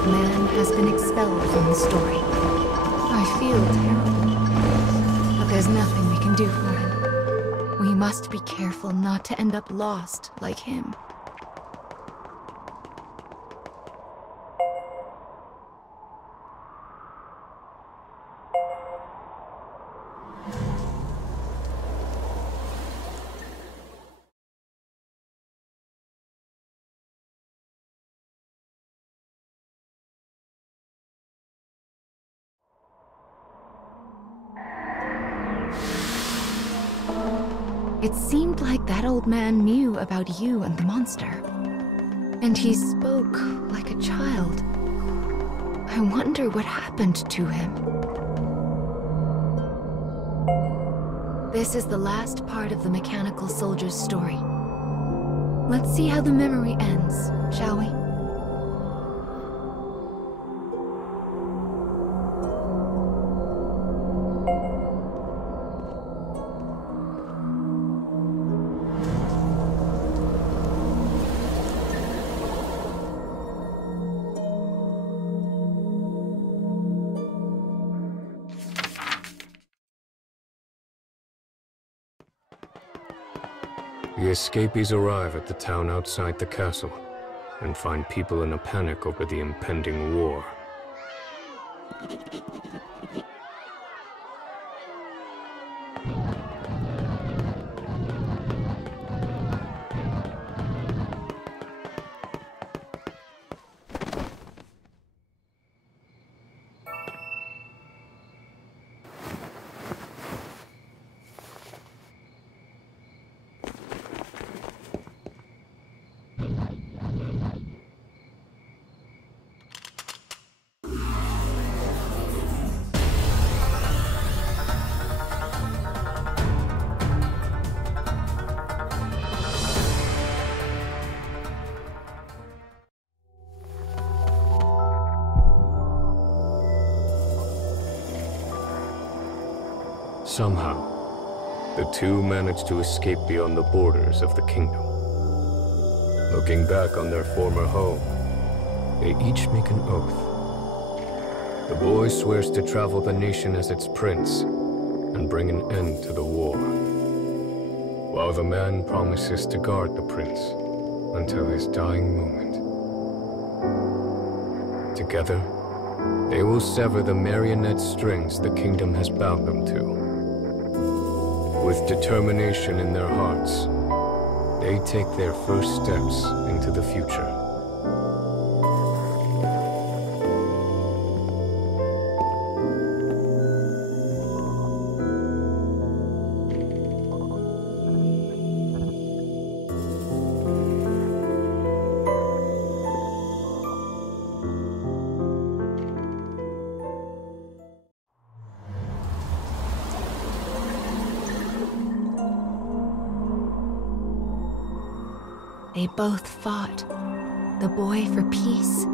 Man has been expelled from the story. I feel terrible, but there's nothing we can do for him. We must be careful not to end up lost like him. It seemed like that old man knew about you and the monster. And he spoke like a child. I wonder what happened to him. This is the last part of the mechanical soldier's story. Let's see how the memory ends, shall we? The escapees arrive at the town outside the castle and find people in a panic over the impending war. Somehow, the two managed to escape beyond the borders of the kingdom. Looking back on their former home, they each make an oath. The boy swears to travel the nation as its prince and bring an end to the war, while the man promises to guard the prince until his dying moment. Together, they will sever the marionette strings the kingdom has bound them to. With determination in their hearts, they take their first steps into the future. They both fought, the boy for peace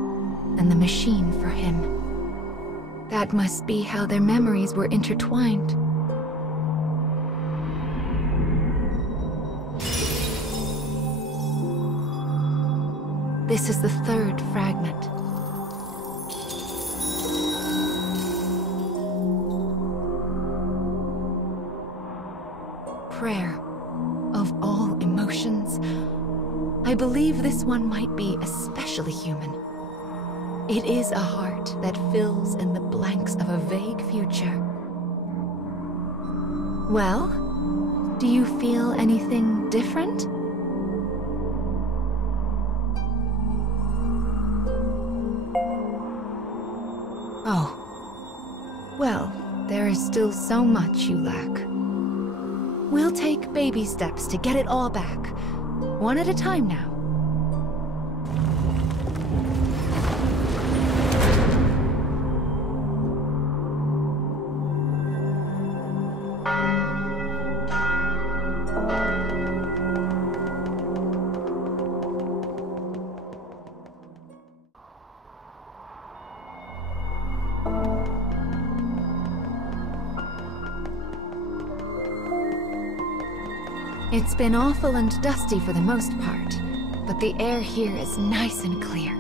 and the machine for him. That must be how their memories were intertwined. This is the third fragment. Prayer of all emotions. I believe this one might be especially human. It is a heart that fills in the blanks of a vague future. Well, do you feel anything different? Oh. Well, there is still so much you lack. We'll take baby steps to get it all back, one at a time now. It's been awful and dusty for the most part, but the air here is nice and clear.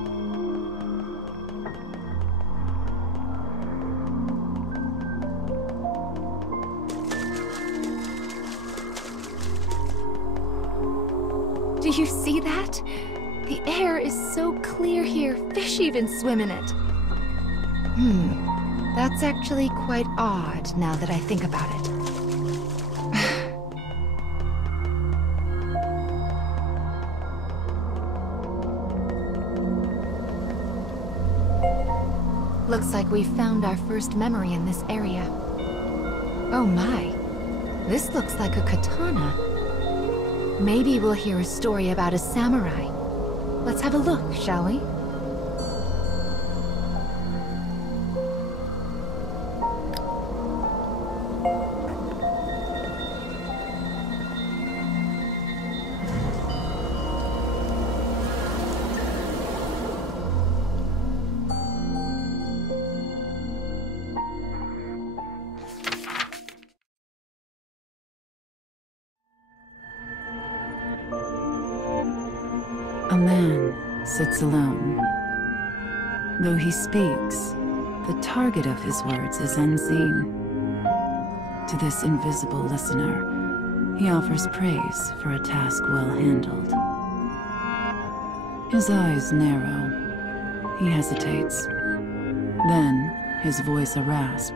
Do you see that? The air is so clear here, fish even swim in it. That's actually quite odd now that I think about it. Looks like we've found our first memory in this area. Oh my, this looks like a katana. Maybe we'll hear a story about a samurai. Let's have a look, shall we? A man sits alone. Though he speaks, the target of his words is unseen. To this invisible listener, he offers praise for a task well handled. His eyes narrow. He hesitates. Then, his voice a rasp,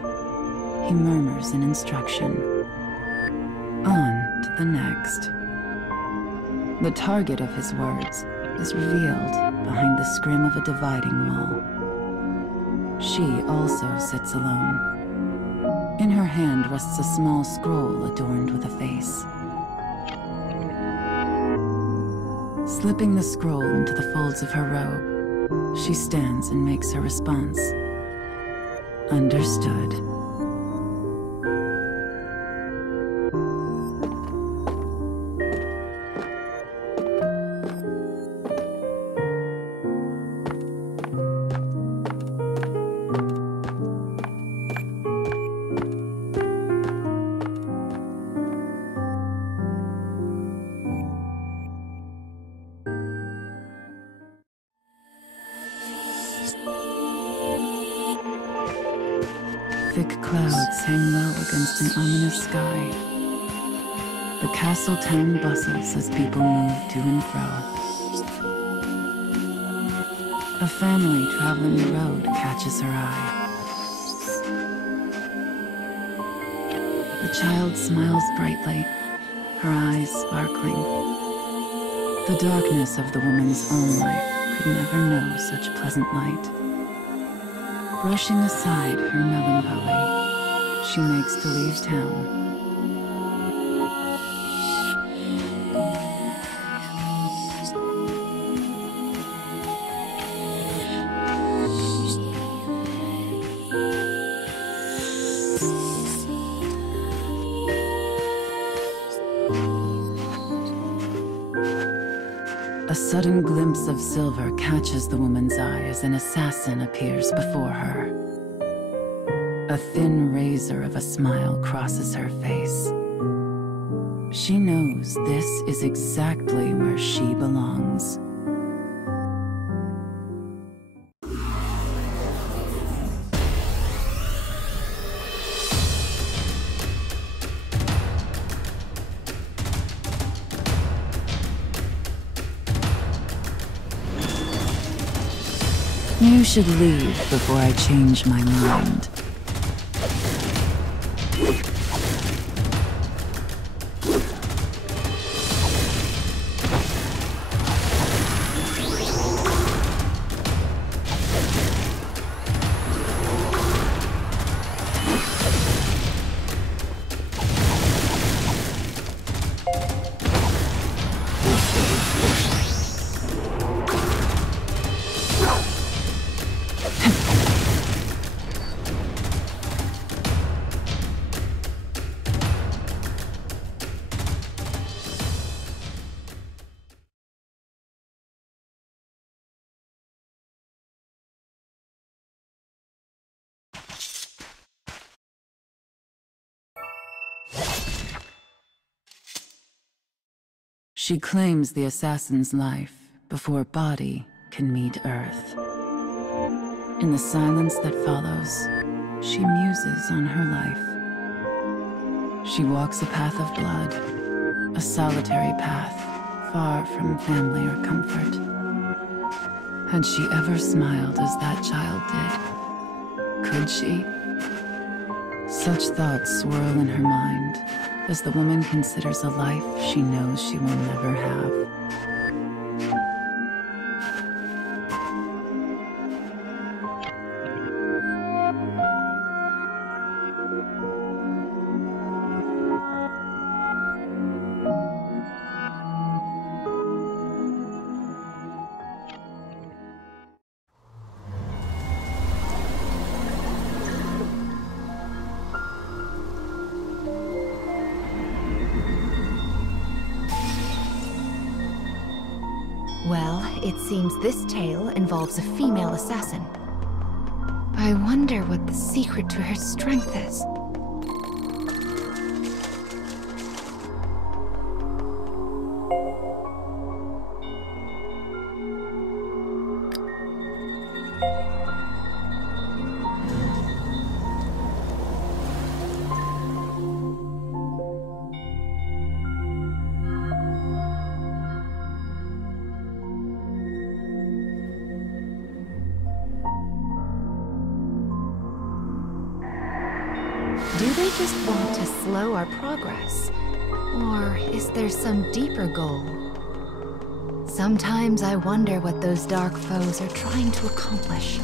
he murmurs an instruction. On to the next. The target of his words is revealed behind the scrim of a dividing wall. She also sits alone. In her hand rests a small scroll adorned with a face. Slipping the scroll into the folds of her robe, she stands and makes her response. Understood. Thick clouds hang low against an ominous sky. The castle town bustles as people move to and fro. A family traveling the road catches her eye. The child smiles brightly, her eyes sparkling. The darkness of the woman's own life could never know such pleasant light. Brushing aside her melancholy, she makes to leave town. A sudden glimpse of silver catches the woman's eye as an assassin appears before her. A thin razor of a smile crosses her face. She knows this is exactly where she belongs. should leave before I change my mind. She claims the assassin's life before body can meet Earth. In the silence that follows, she muses on her life. She walks a path of blood, a solitary path, far from family or comfort. Had she ever smiled as that child did? Could she? Such thoughts swirl in her mind as the woman considers a life she knows she will never have. Well, it seems this tale involves a female assassin. I wonder what the secret to her strength is. Do they just want to slow our progress? Or is there some deeper goal? Sometimes I wonder what those dark foes are trying to accomplish.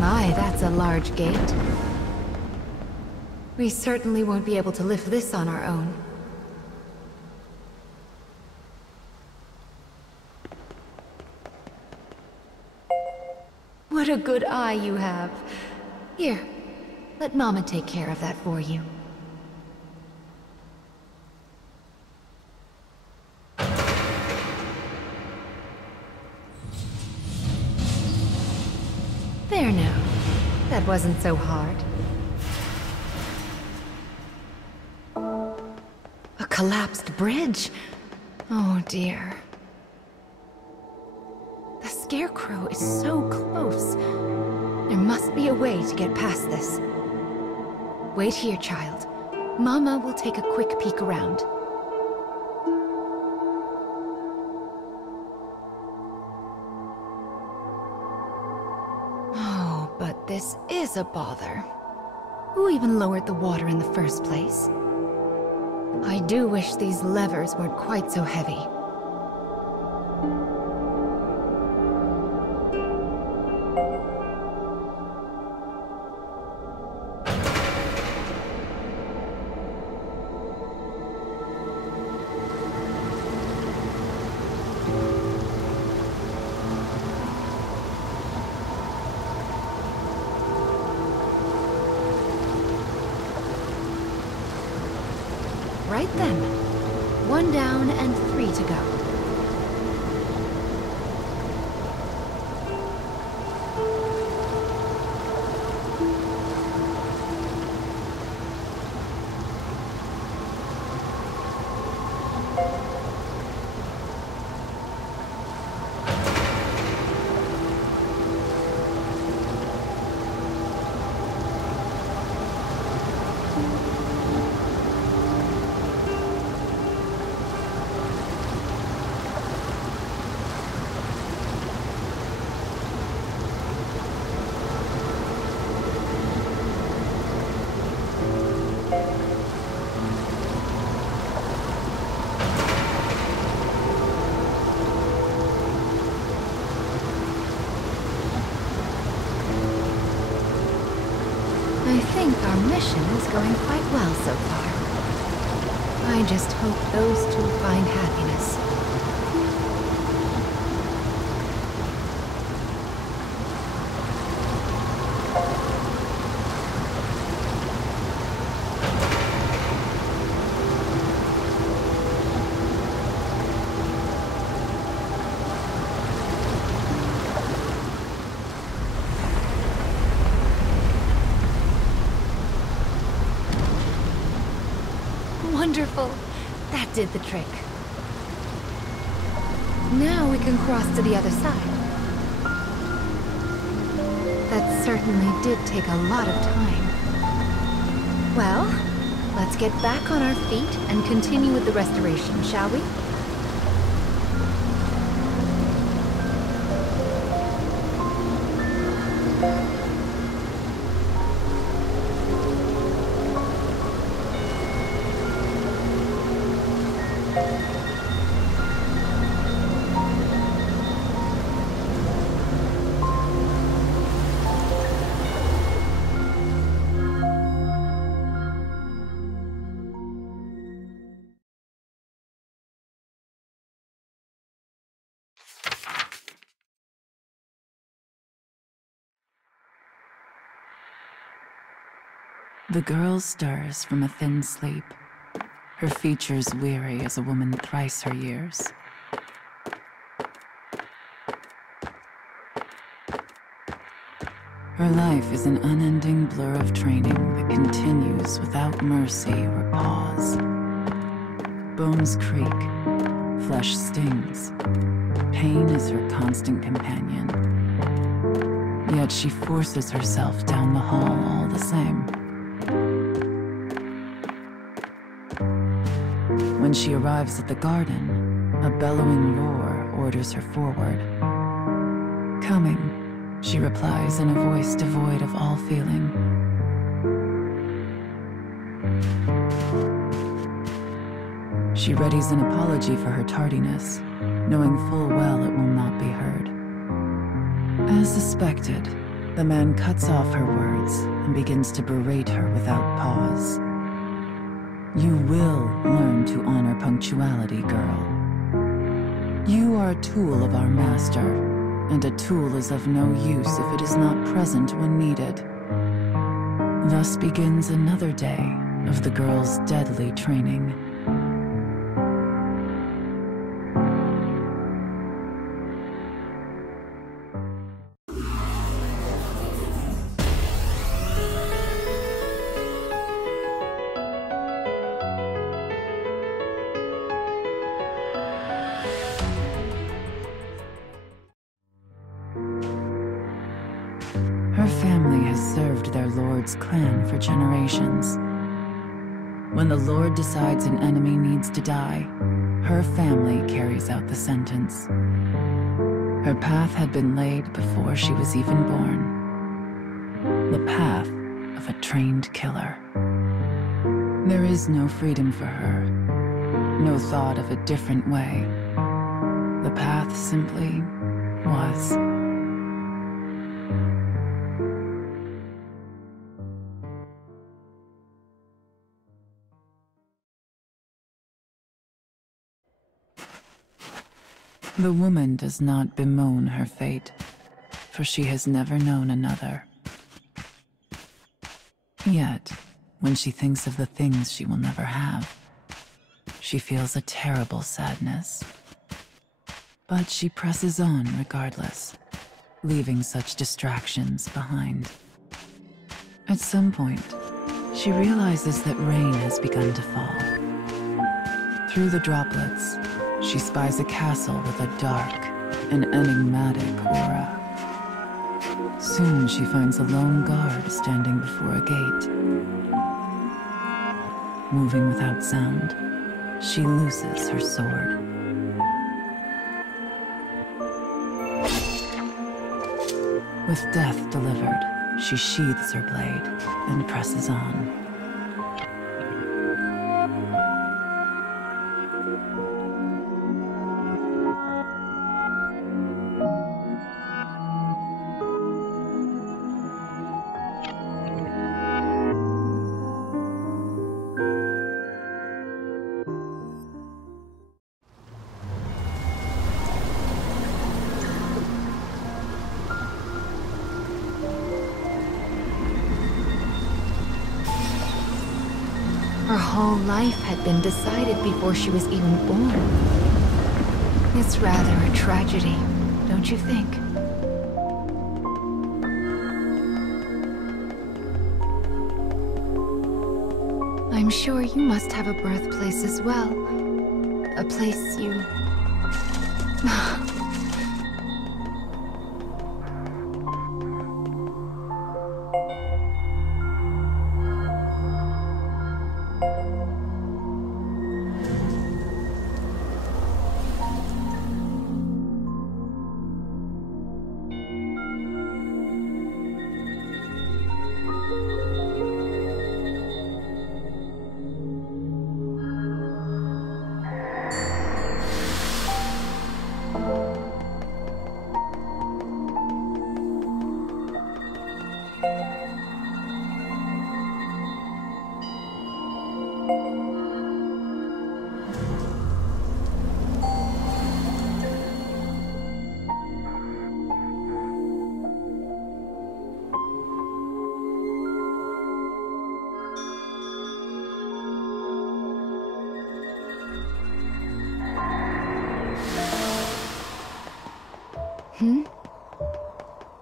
My, that's a large gate. We certainly won't be able to lift this on our own. What a good eye you have. Here, let Mama take care of that for you. There now. That wasn't so hard. A collapsed bridge? Oh dear. The Scarecrow is so close. There must be a way to get past this. Wait here, child. Mama will take a quick peek around. But this is a bother. Who even lowered the water in the first place? I do wish these levers weren't quite so heavy. Right then. 1 down and 3 to go. our mission is going quite well so far. I just hope those two find happiness. Wonderful! That did the trick. Now we can cross to the other side. That certainly did take a lot of time. Well, let's get back on our feet and continue with the restoration, shall we? The girl stirs from a thin sleep, her features weary as a woman thrice her years. Her life is an unending blur of training that continues without mercy or pause. Bones creak, flesh stings, pain is her constant companion. Yet she forces herself down the hall all the same. When she arrives at the garden, a bellowing roar orders her forward. Coming, she replies in a voice devoid of all feeling. She readies an apology for her tardiness, knowing full well it will not be heard. As suspected, the man cuts off her words and begins to berate her without pause. You will learn to honor punctuality, girl. You are a tool of our master, and a tool is of no use if it is not present when needed. Thus begins another day of the girl's deadly training. Her family has served their lord's clan for generations. When the lord decides an enemy needs to die, her family carries out the sentence. Her path had been laid before she was even born. The path of a trained killer. There is no freedom for her, no thought of a different way. The path simply was. The woman does not bemoan her fate, for she has never known another. Yet, when she thinks of the things she will never have, she feels a terrible sadness. But she presses on regardless, leaving such distractions behind. At some point, she realizes that rain has begun to fall. Through the droplets, she spies a castle with a dark and enigmatic aura. Soon she finds a lone guard standing before a gate. Moving without sound, she looses her sword. With death delivered, she sheathes her blade and presses on. whole life had been decided before she was even born. It's rather a tragedy, don't you think? I'm sure you must have a birthplace as well. A place you...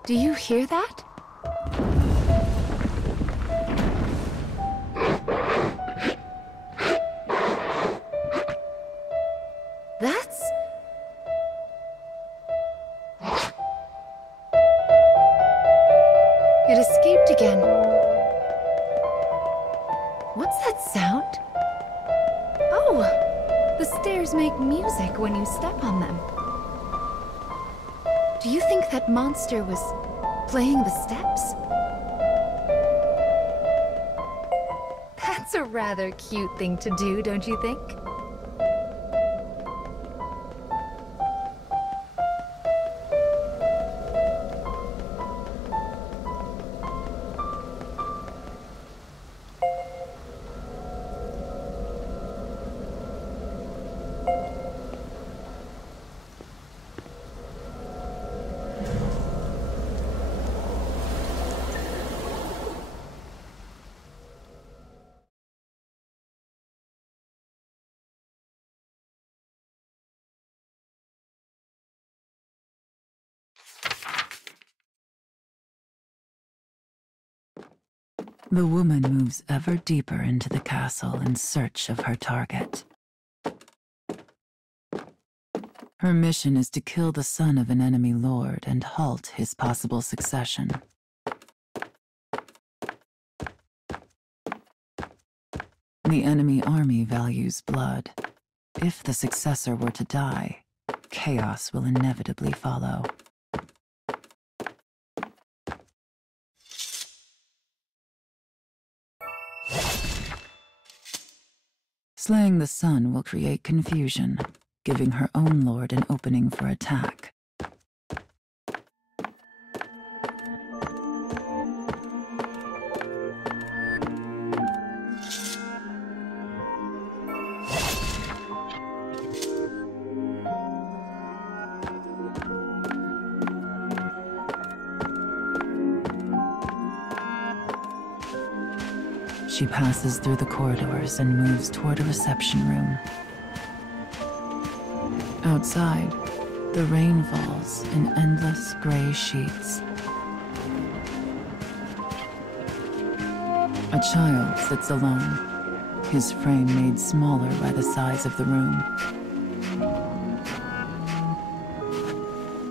Do you hear that? That's... It escaped again. What's that sound? Oh! The stairs make music when you step on them. Do you think that monster was playing the steps? That's a rather cute thing to do, don't you think? The woman moves ever deeper into the castle in search of her target. Her mission is to kill the son of an enemy lord and halt his possible succession. The enemy army values blood. If the successor were to die, chaos will inevitably follow. Slaying the son will create confusion, giving her own lord an opening for attack. She passes through the corridors and moves toward a reception room. Outside, the rain falls in endless gray sheets. A child sits alone, his frame made smaller by the size of the room.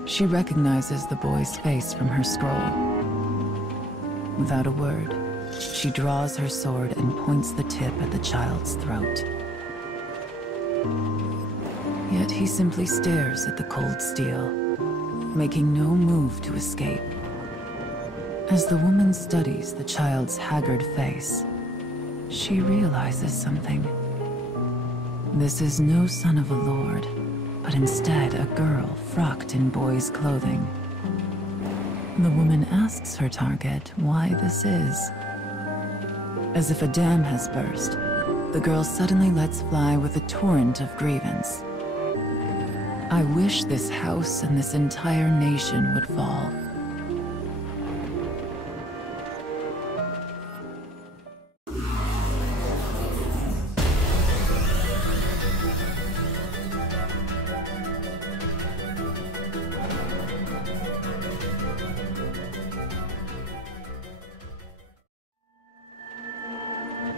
She recognizes the boy's face from her scroll. Without a word, she draws her sword and points the tip at the child's throat. Yet he simply stares at the cold steel, making no move to escape. As the woman studies the child's haggard face, she realizes something. This is no son of a lord, but instead a girl frocked in boy's clothing. The woman asks her target why this is. As if a dam has burst, the girl suddenly lets fly with a torrent of grievance. I wish this house and this entire nation would fall.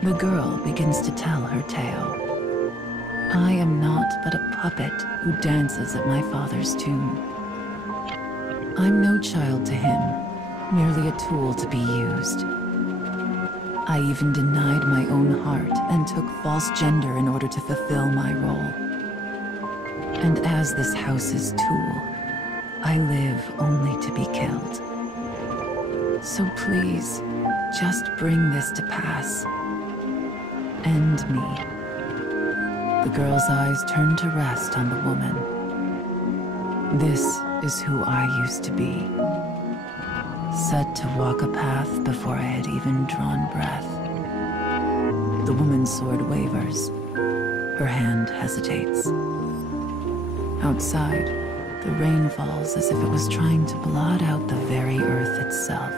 The girl begins to tell her tale. I am not but a puppet who dances at my father's tune. I'm no child to him, merely a tool to be used. I even denied my own heart and took false gender in order to fulfill my role. And as this house's tool, I live only to be killed. So please, just bring this to pass. End me. The girl's eyes turn to rest on the woman. This is who I used to be. Set to walk a path before I had even drawn breath. The woman's sword wavers. Her hand hesitates. Outside, the rain falls as if it was trying to blot out the very earth itself.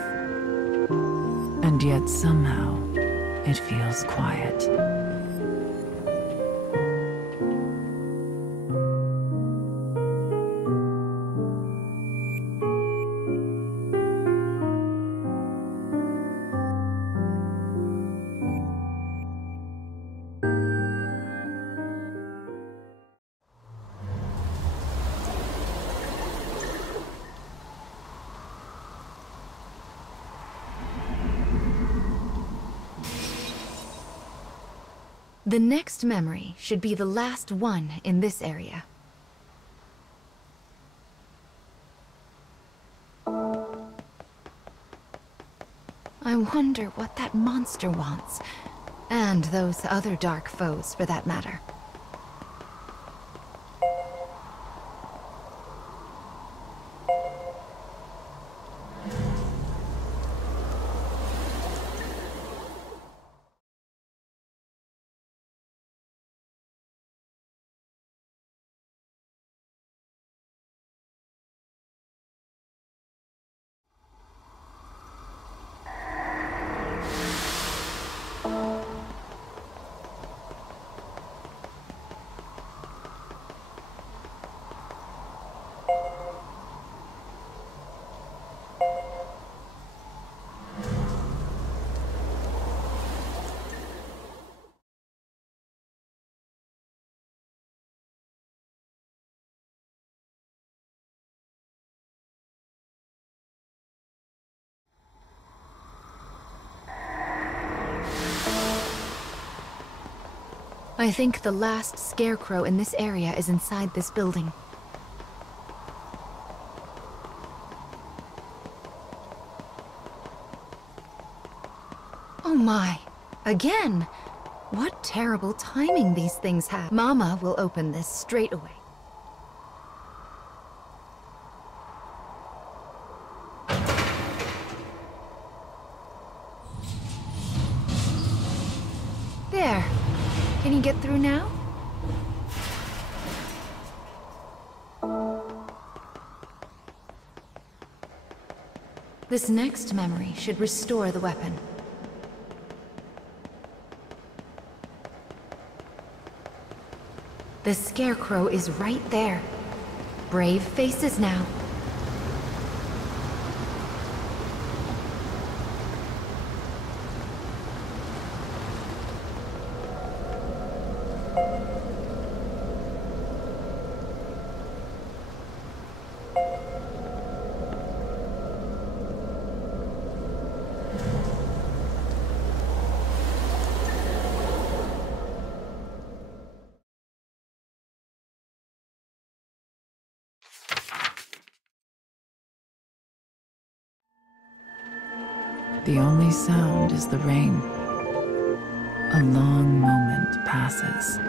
And yet somehow, it feels quiet. The next memory should be the last one in this area. I wonder what that monster wants, and those other dark foes for that matter. I think the last scarecrow in this area is inside this building. Oh my! Again! What terrible timing these things have. Mama will open this straight away. There. Can you get through now? This next memory should restore the weapon. The scarecrow is right there. Brave faces now. The only sound is the rain. A long moment passes.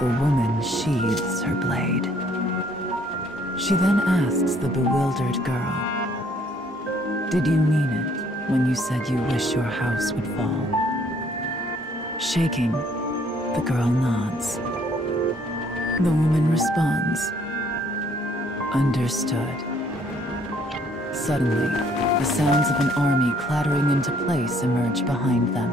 The woman sheathes her blade. She then asks the bewildered girl, "Did you mean it when you said you wish your house would fall?" Shaking, the girl nods. The woman responds, "Understood." Suddenly, the sounds of an army clattering into place emerge behind them.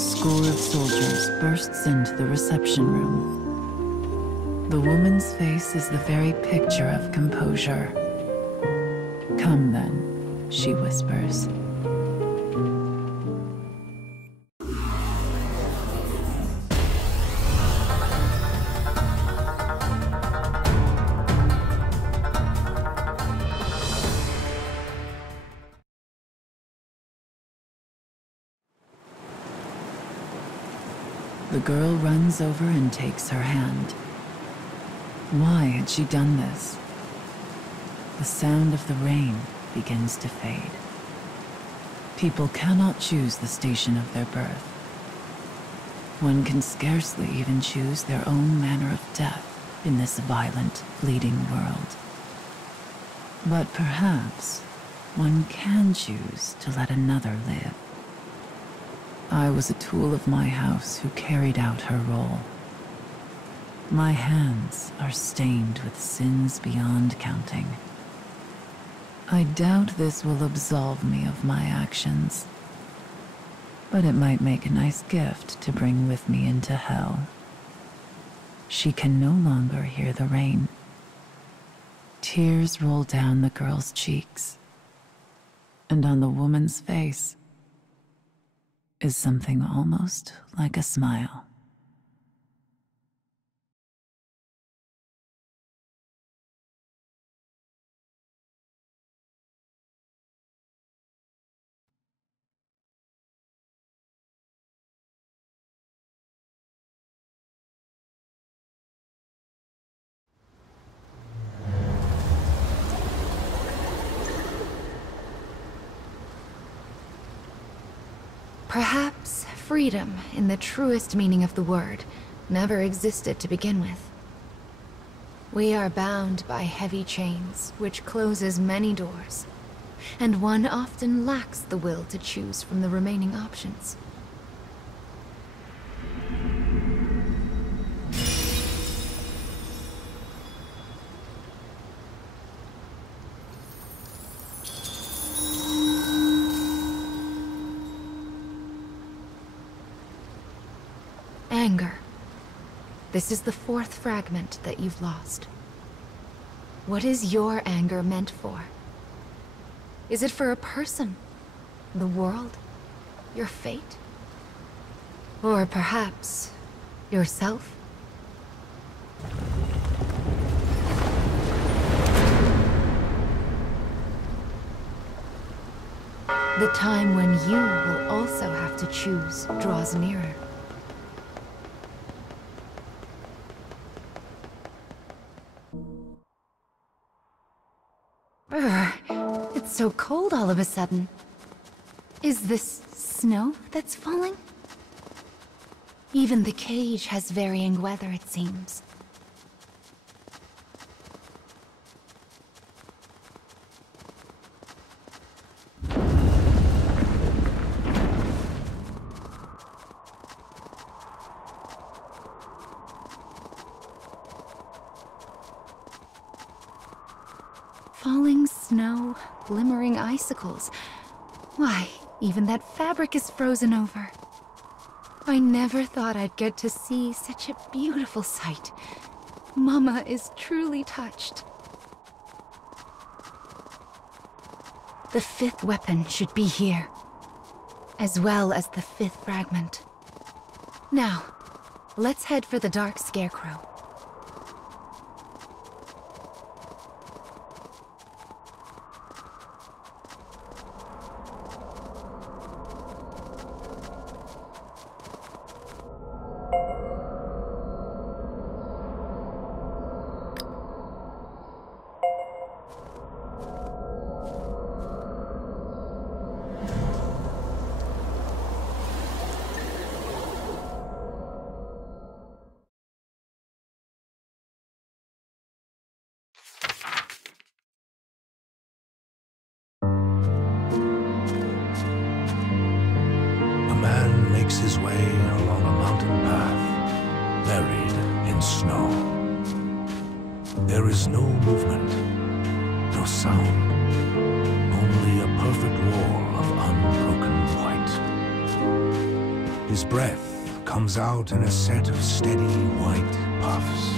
score of soldiers bursts into the reception room. The woman's face is the very picture of composure. "Come then," she whispers. The girl runs over and takes her hand. Why had she done this? The sound of the rain begins to fade. People cannot choose the station of their birth. One can scarcely even choose their own manner of death in this violent, fleeting world. But perhaps one can choose to let another live. I was a tool of my house who carried out her role. My hands are stained with sins beyond counting. I doubt this will absolve me of my actions, but it might make a nice gift to bring with me into hell. She can no longer hear the rain. Tears roll down the girl's cheeks, and on the woman's face is something almost like a smile. Perhaps freedom, in the truest meaning of the word, never existed to begin with. We are bound by heavy chains, which closes many doors, and one often lacks the will to choose from the remaining options. Anger. This is the fourth fragment that you've lost. What is your anger meant for? Is it for a person? The world? Your fate? Or perhaps yourself? The time when you will also have to choose draws nearer. It's so cold all of a sudden. Is this snow that's falling? Even the cage has varying weather, it seems. Falling snow, glimmering icicles. Why, even that fabric is frozen over. I never thought I'd get to see such a beautiful sight. Mama is truly touched. The fifth weapon should be here, as well as the fifth fragment. Now, let's head for the Dark Scarecrow. His way along a mountain path, buried in snow. There is no movement, no sound, only a perfect wall of unbroken white. His breath comes out in a set of steady white puffs.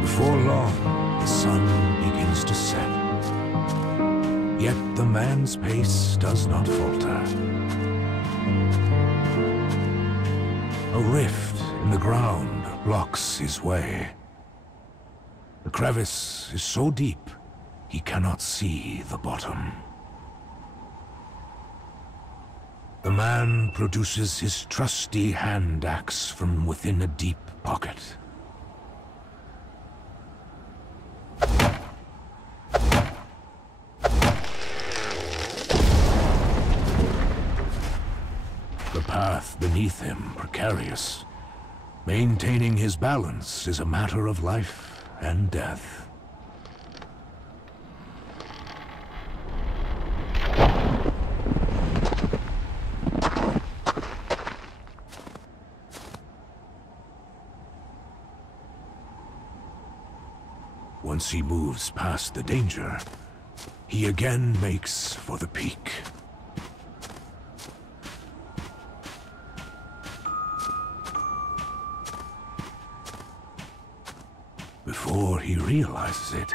Before long, the sun begins to set. Yet the man's pace does not falter. A rift in the ground blocks his way. The crevice is so deep, he cannot see the bottom. The man produces his trusty hand axe from within a deep pocket. The path beneath him precarious. Maintaining his balance is a matter of life and death. Once he moves past the danger, he again makes for the peak. Before he realizes it,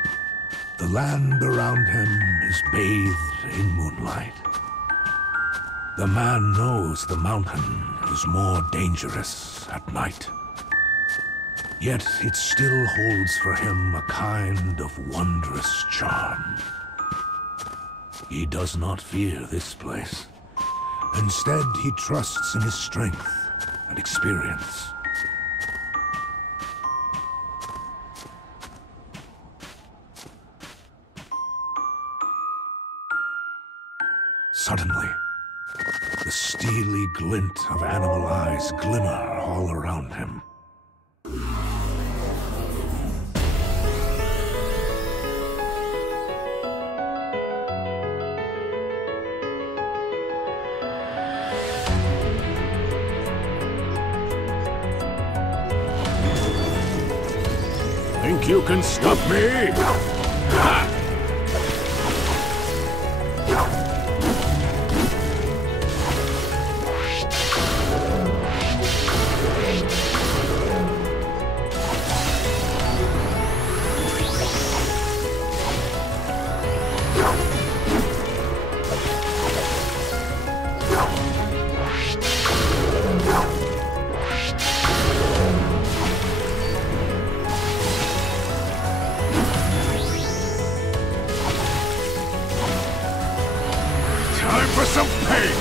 the land around him is bathed in moonlight. The man knows the mountain is more dangerous at night. Yet it still holds for him a kind of wondrous charm. He does not fear this place. Instead, he trusts in his strength and experience. Suddenly, the steely glint of animal eyes glimmer all around him. Think you can stop me? Ha! For some pain!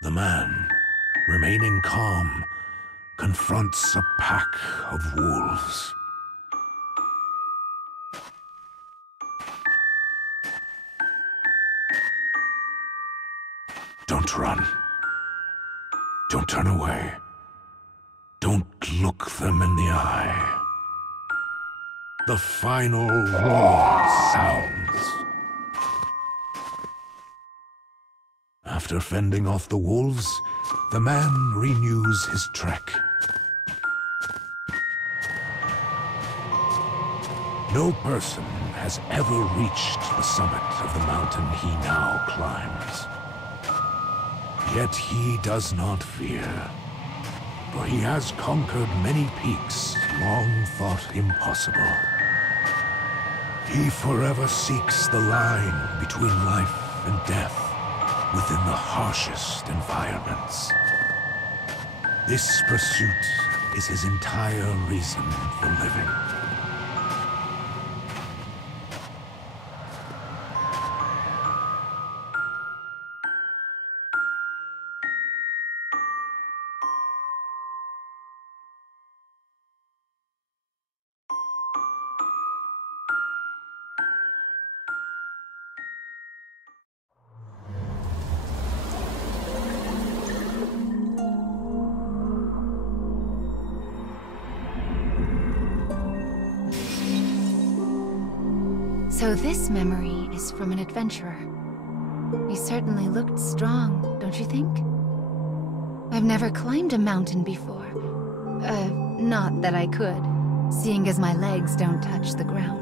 The man, remaining calm, confronts a pack of wolves. Don't run. Don't turn away. Don't look them in the eye. The final roar sounds. After fending off the wolves, the man renews his trek. No person has ever reached the summit of the mountain he now climbs. Yet he does not fear, for he has conquered many peaks long thought impossible. He forever seeks the line between life and death within the harshest environments. This pursuit is his entire reason for living. So this memory is from an adventurer. He certainly looked strong, don't you think? I've never climbed a mountain before. Not that I could, seeing as my legs don't touch the ground.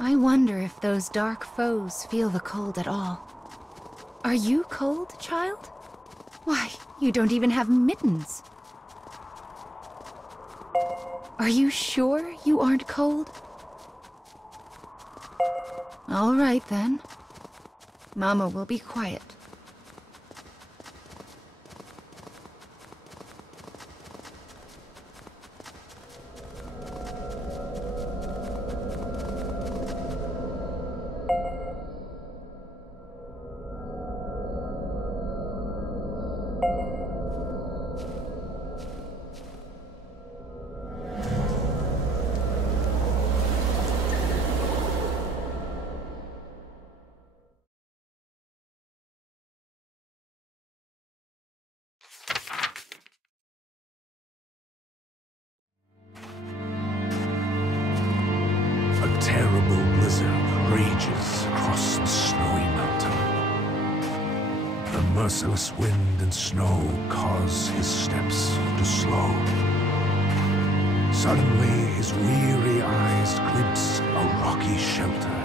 I wonder if those dark foes feel the cold at all. Are you cold, child? Why, you don't even have mittens. Are you sure you aren't cold? All right, then. Mama will be quiet. A terrible blizzard rages across the snowy mountain. The merciless wind and snow cause his steps to slow. Suddenly, his weary eyes glimpse a rocky shelter,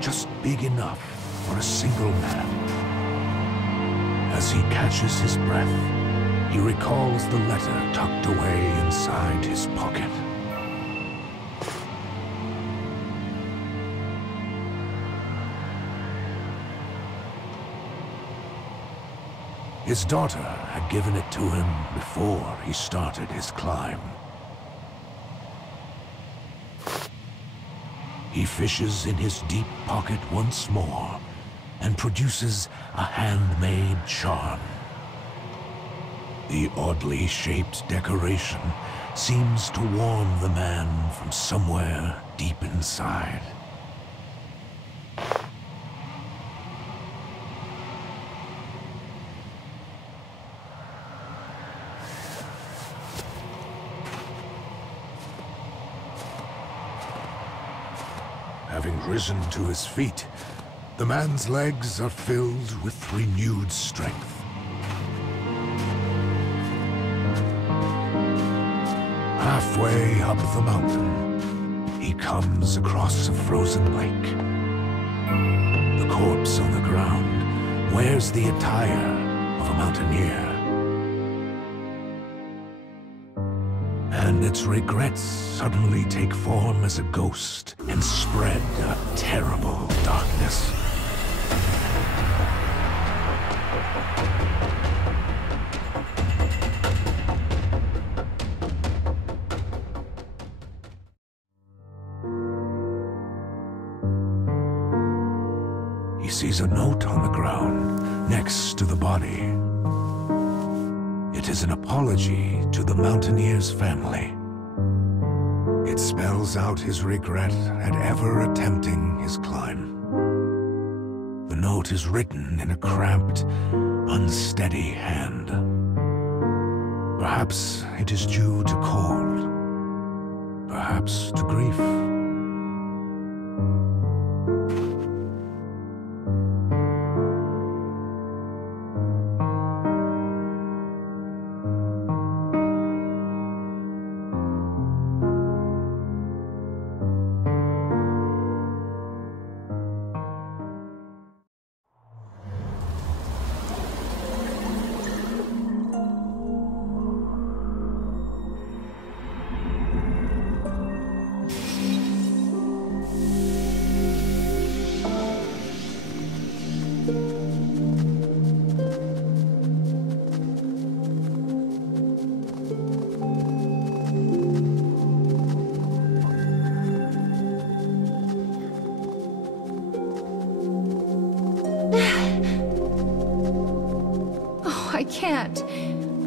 just big enough for a single man. As he catches his breath, he recalls the letter tucked away inside his pocket. His daughter had given it to him before he started his climb. He fishes in his deep pocket once more and produces a handmade charm. The oddly shaped decoration seems to warm the man from somewhere deep inside. Having risen to his feet, the man's legs are filled with renewed strength. Halfway up the mountain, he comes across a frozen lake. The corpse on the ground wears the attire of a mountaineer. And its regrets suddenly take form as a ghost and spread a terrible darkness. He sees a note on the ground next to the body. It is an apology to the mountaineer's family. It spells out his regret at ever attempting his climb. The note is written in a cramped, unsteady hand. Perhaps it is due to cold, perhaps to grief. can't.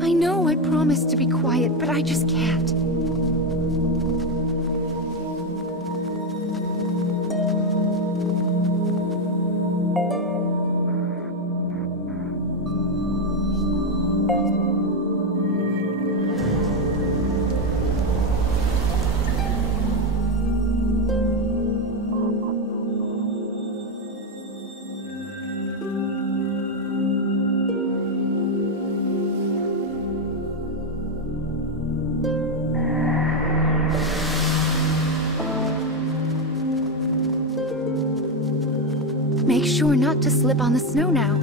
I know I promised to be quiet, but I just can't. Make sure not to slip on the snow now.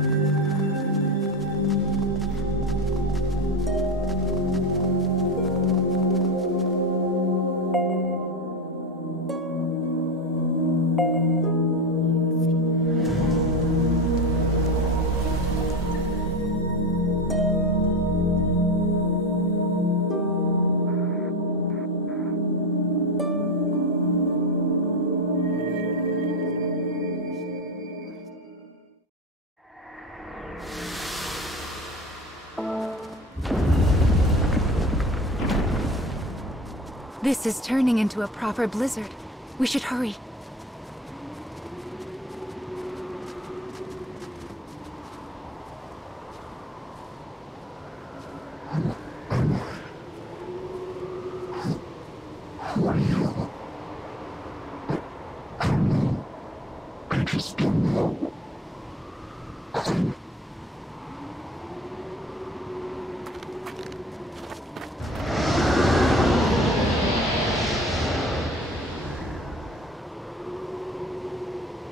This is turning into a proper blizzard. We should hurry.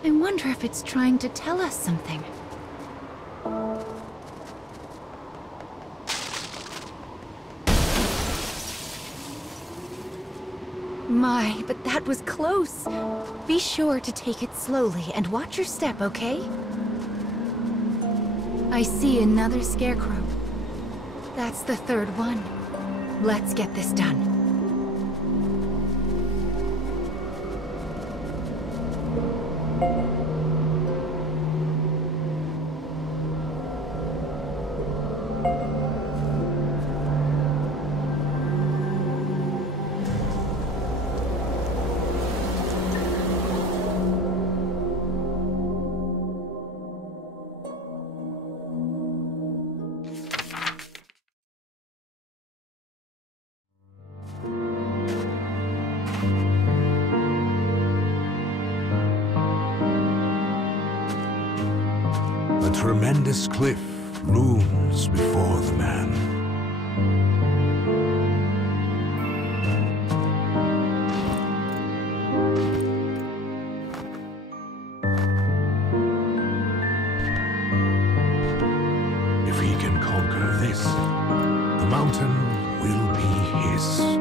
I wonder if it's trying to tell us something. My, but that was close. Be sure to take it slowly and watch your step, okay? I see another scarecrow. That's the third one. Let's get this done. A tremendous cliff looms before the man. If he can conquer this, the mountain will be his.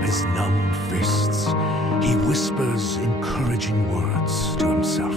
His numbed fists, he whispers encouraging words to himself.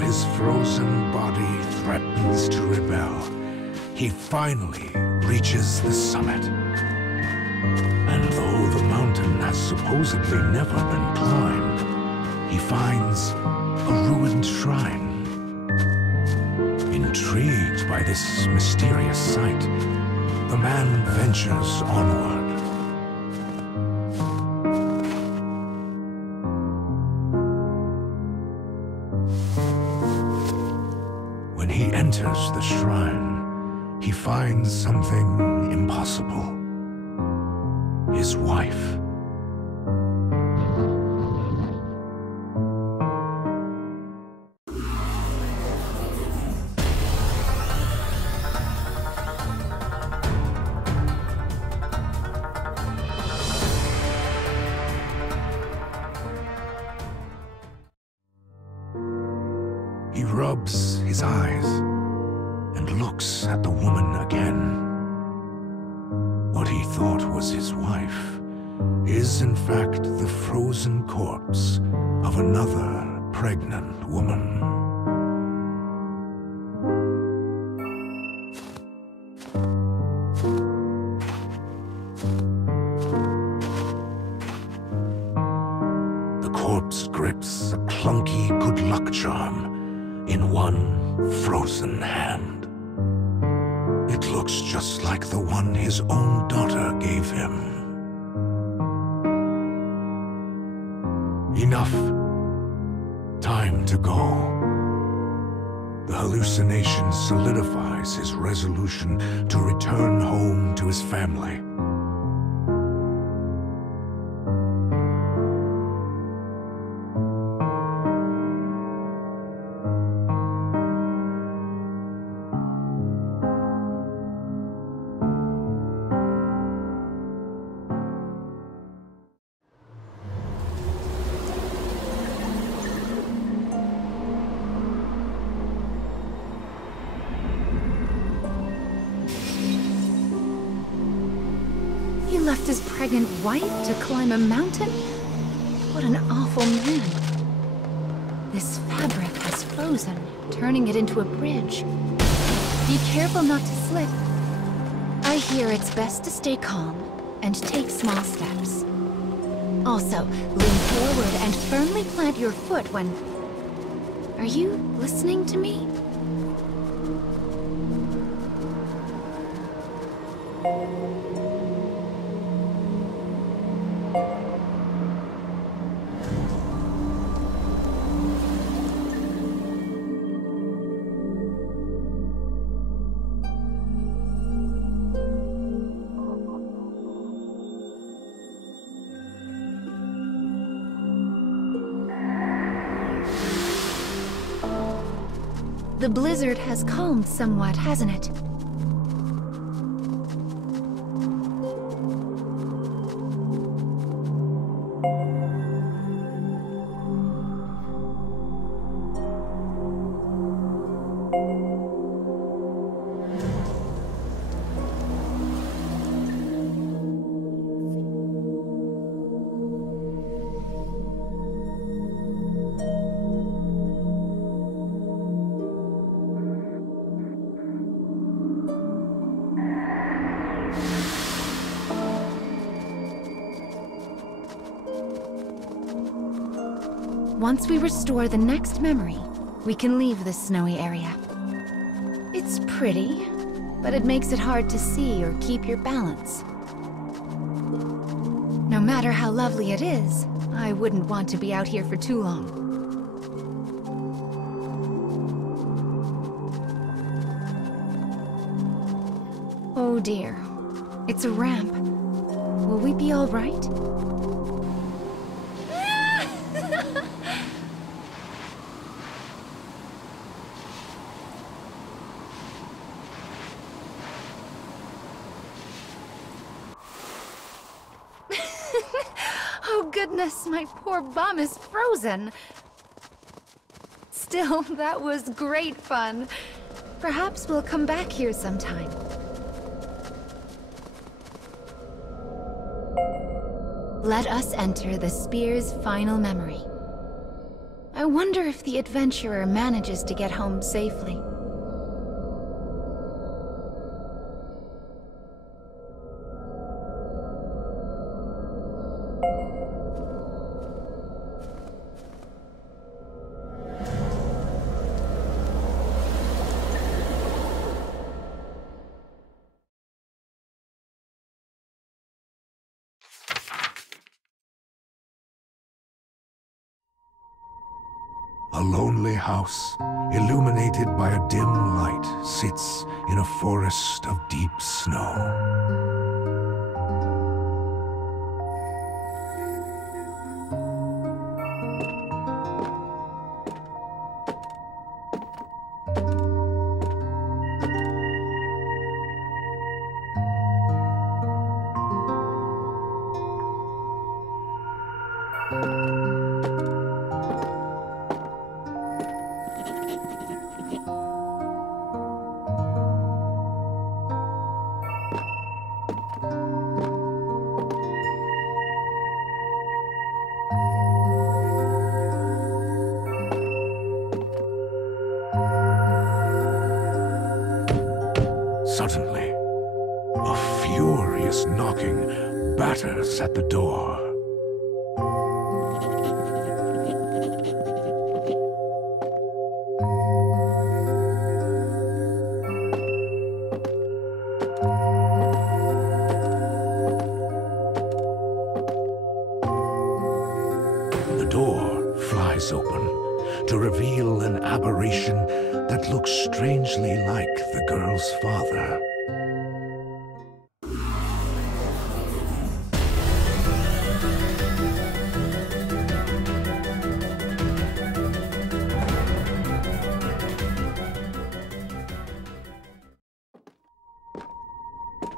His frozen body threatens to rebel, he finally reaches the summit. And though the mountain has supposedly never been climbed, he finds a ruined shrine. Intrigued by this mysterious sight, the man ventures onward. When he enters the shrine, he finds something impossible. His wife. looks at the woman again. What he thought was his wife is in fact the frozen corpse of another pregnant woman. The corpse grips a clunky good luck charm in one frozen hand. It looks just like the one his own daughter gave him. Enough. Time to go. The hallucination solidifies his resolution to return home to his family. He left his pregnant wife to climb a mountain? What an awful man. This fabric has frozen, turning it into a bridge. Be careful not to slip. I hear it's best to stay calm and take small steps. Also, lean forward and firmly plant your foot when... Are you listening to me? The blizzard has calmed somewhat, hasn't it? Once we restore the next memory, we can leave this snowy area. It's pretty, but it makes it hard to see or keep your balance. No matter how lovely it is, I wouldn't want to be out here for too long. Oh dear, it's a ramp. Will we be all right? Oh goodness, my poor bum is frozen. Still, that was great fun. Perhaps we'll come back here sometime. Let us enter the spear's final memory. I wonder if the adventurer manages to get home safely. A lonely house, illuminated by a dim light, sits in a forest of deep snow. Suddenly, a furious knocking batters at the door. The door flies open to reveal an aberration that looks strangely like the girl's father.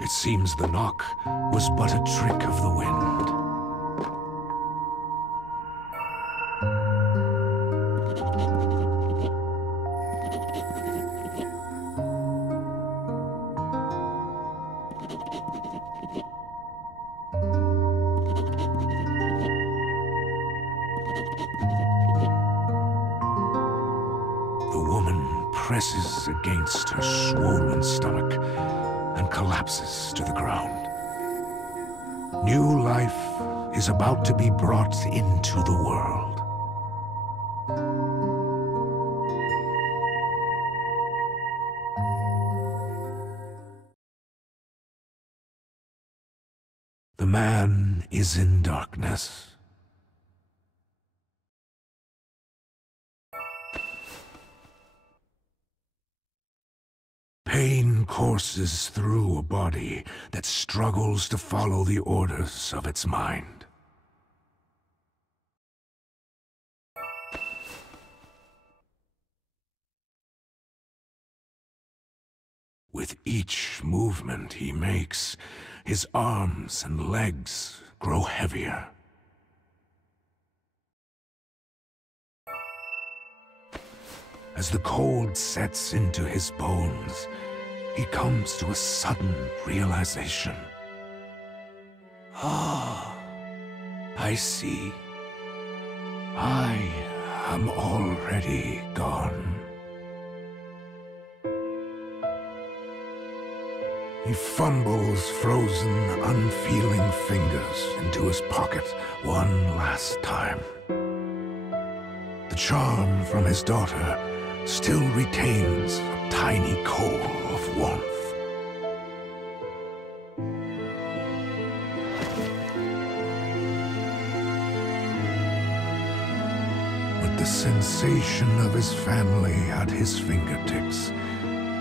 It seems the knock was but a trick of the wind. The woman presses against her swollen stomach and collapses to the ground. New life is about to be brought into the world. The man is in darkness. Pain courses through a body that struggles to follow the orders of its mind. With each movement he makes, his arms and legs grow heavier. As the cold sets into his bones, he comes to a sudden realization. Ah, I see. I am already gone. He fumbles frozen, unfeeling fingers into his pocket one last time. The charm from his daughter still retains a tiny coal of warmth. With the sensation of his family at his fingertips,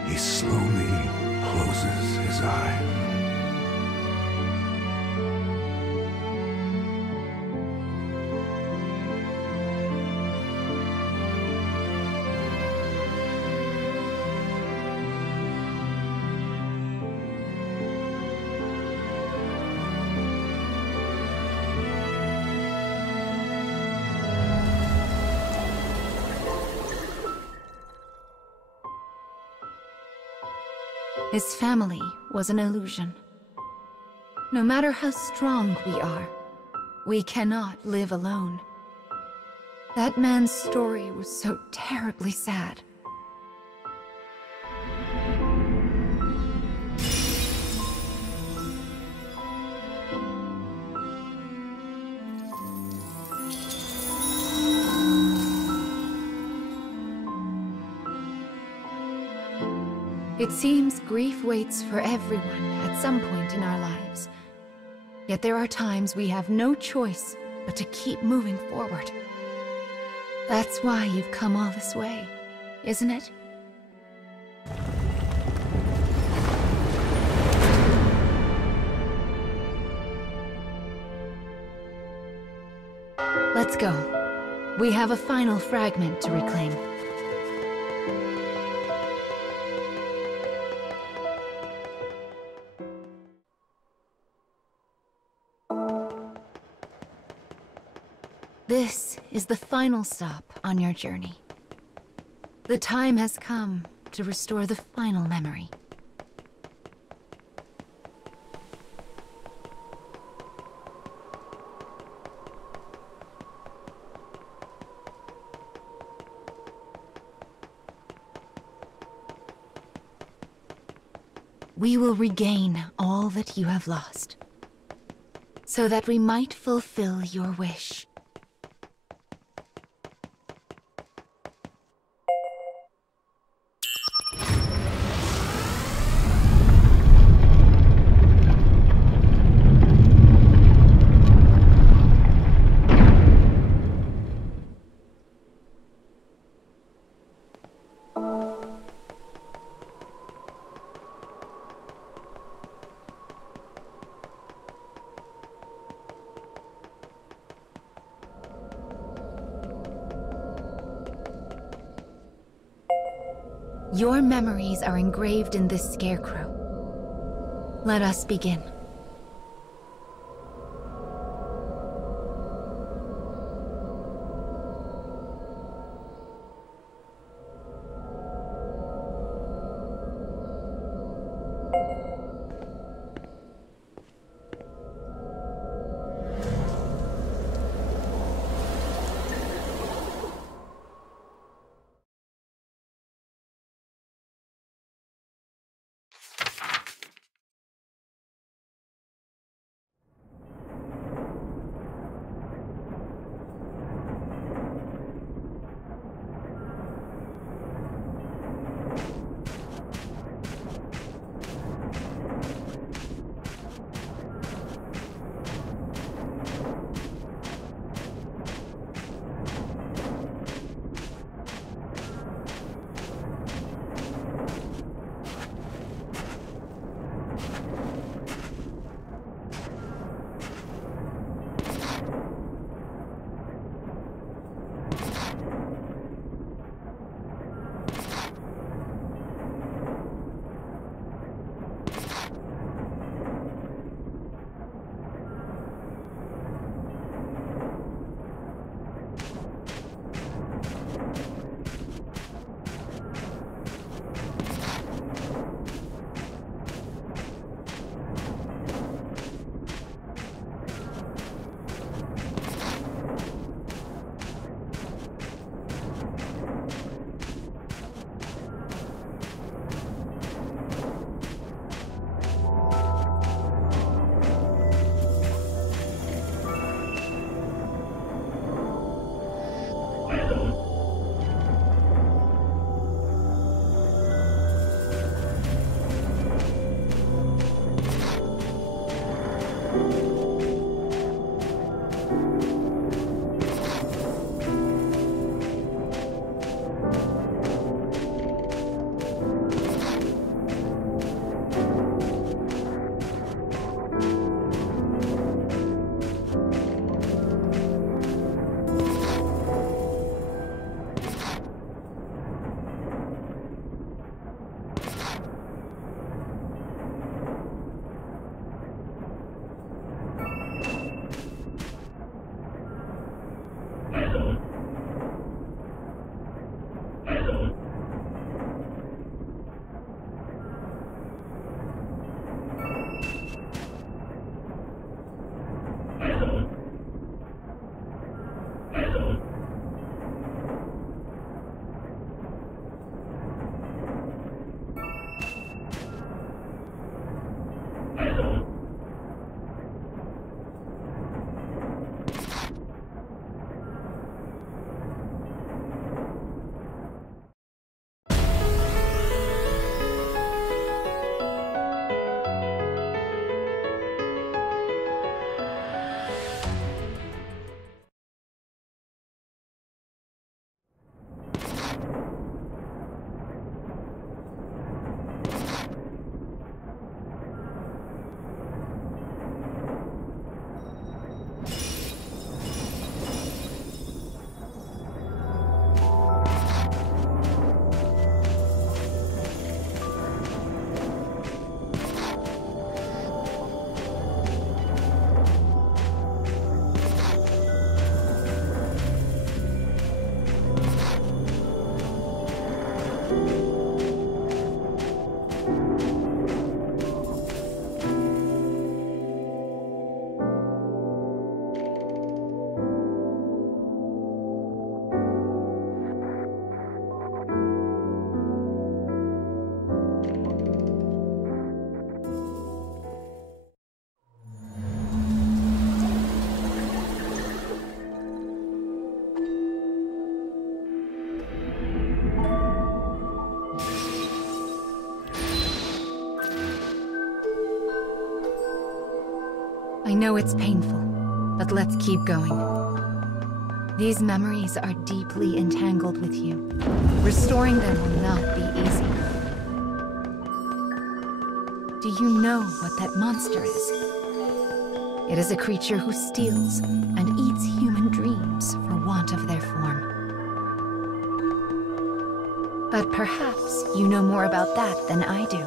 he slowly closes his eyes. His family was an illusion. No matter how strong we are, we cannot live alone. That man's story was so terribly sad. It seems grief waits for everyone at some point in our lives. Yet there are times we have no choice but to keep moving forward. That's why you've come all this way, isn't it? Let's go. We have a final fragment to reclaim. This is the final stop on your journey. The time has come to restore the final memory. we will regain all that you have lost, so that we might fulfill your wish. Your memories are engraved in this scarecrow. Let us begin. I know it's painful, but let's keep going. These memories are deeply entangled with you. Restoring them will not be easy. Do you know what that monster is? It is a creature who steals and eats human dreams for want of their form. But perhaps you know more about that than I do.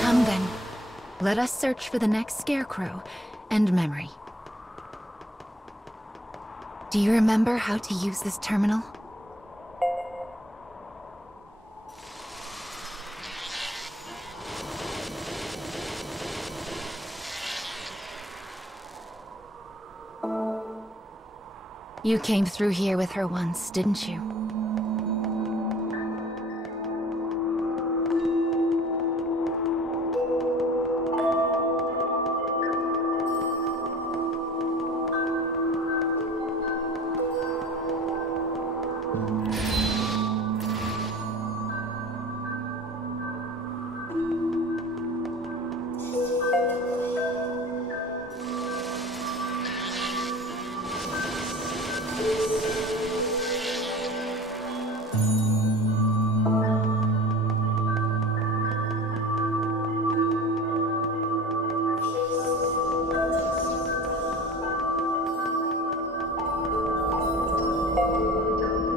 Come then. Let us search for the next scarecrow and memory. Do you remember how to use this terminal? You came through here with her once, didn't you?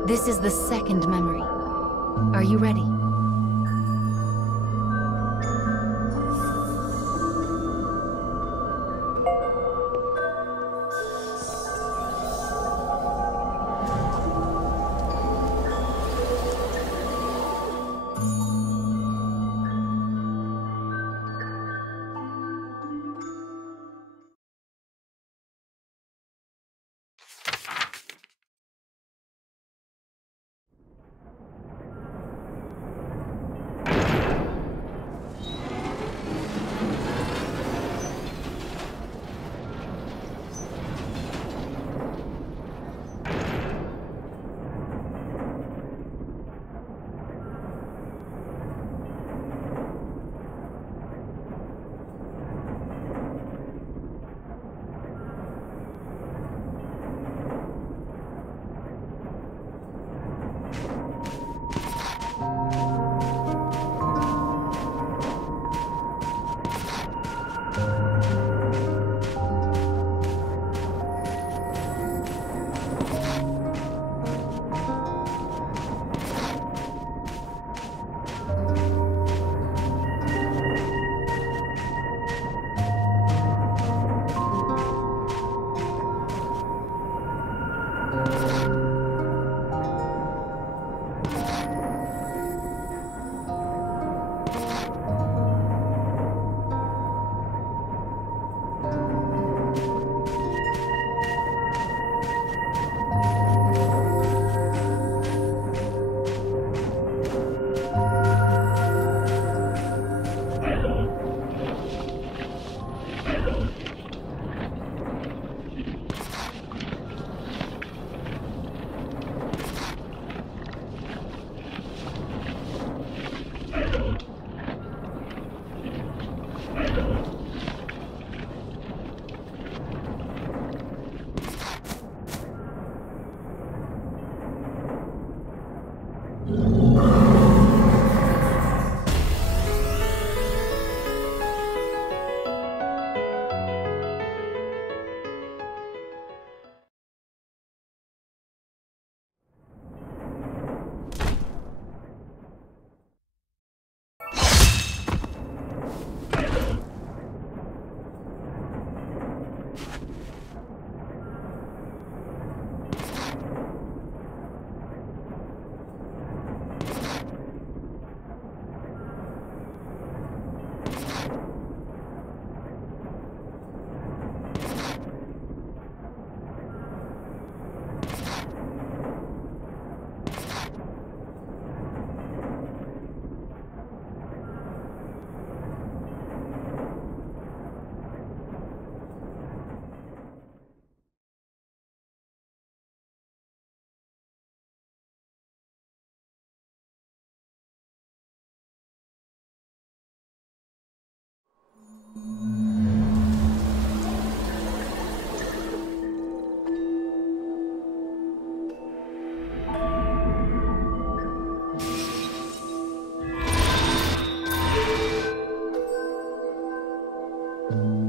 This is the second memory. Are you ready?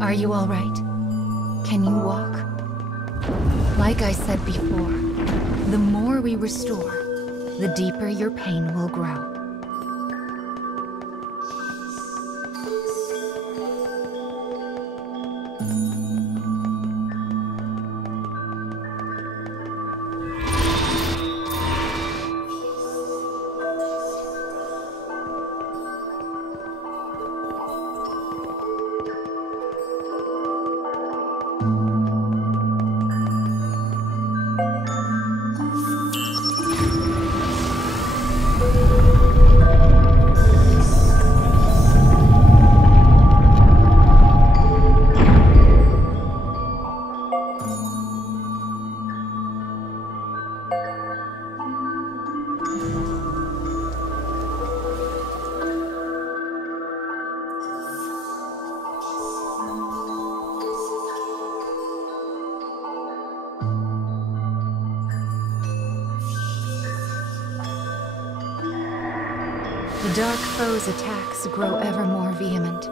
Are you all right? Can you walk? Like I said before, the more we restore, the deeper your pain will grow. The dark foe's attacks grow ever more vehement.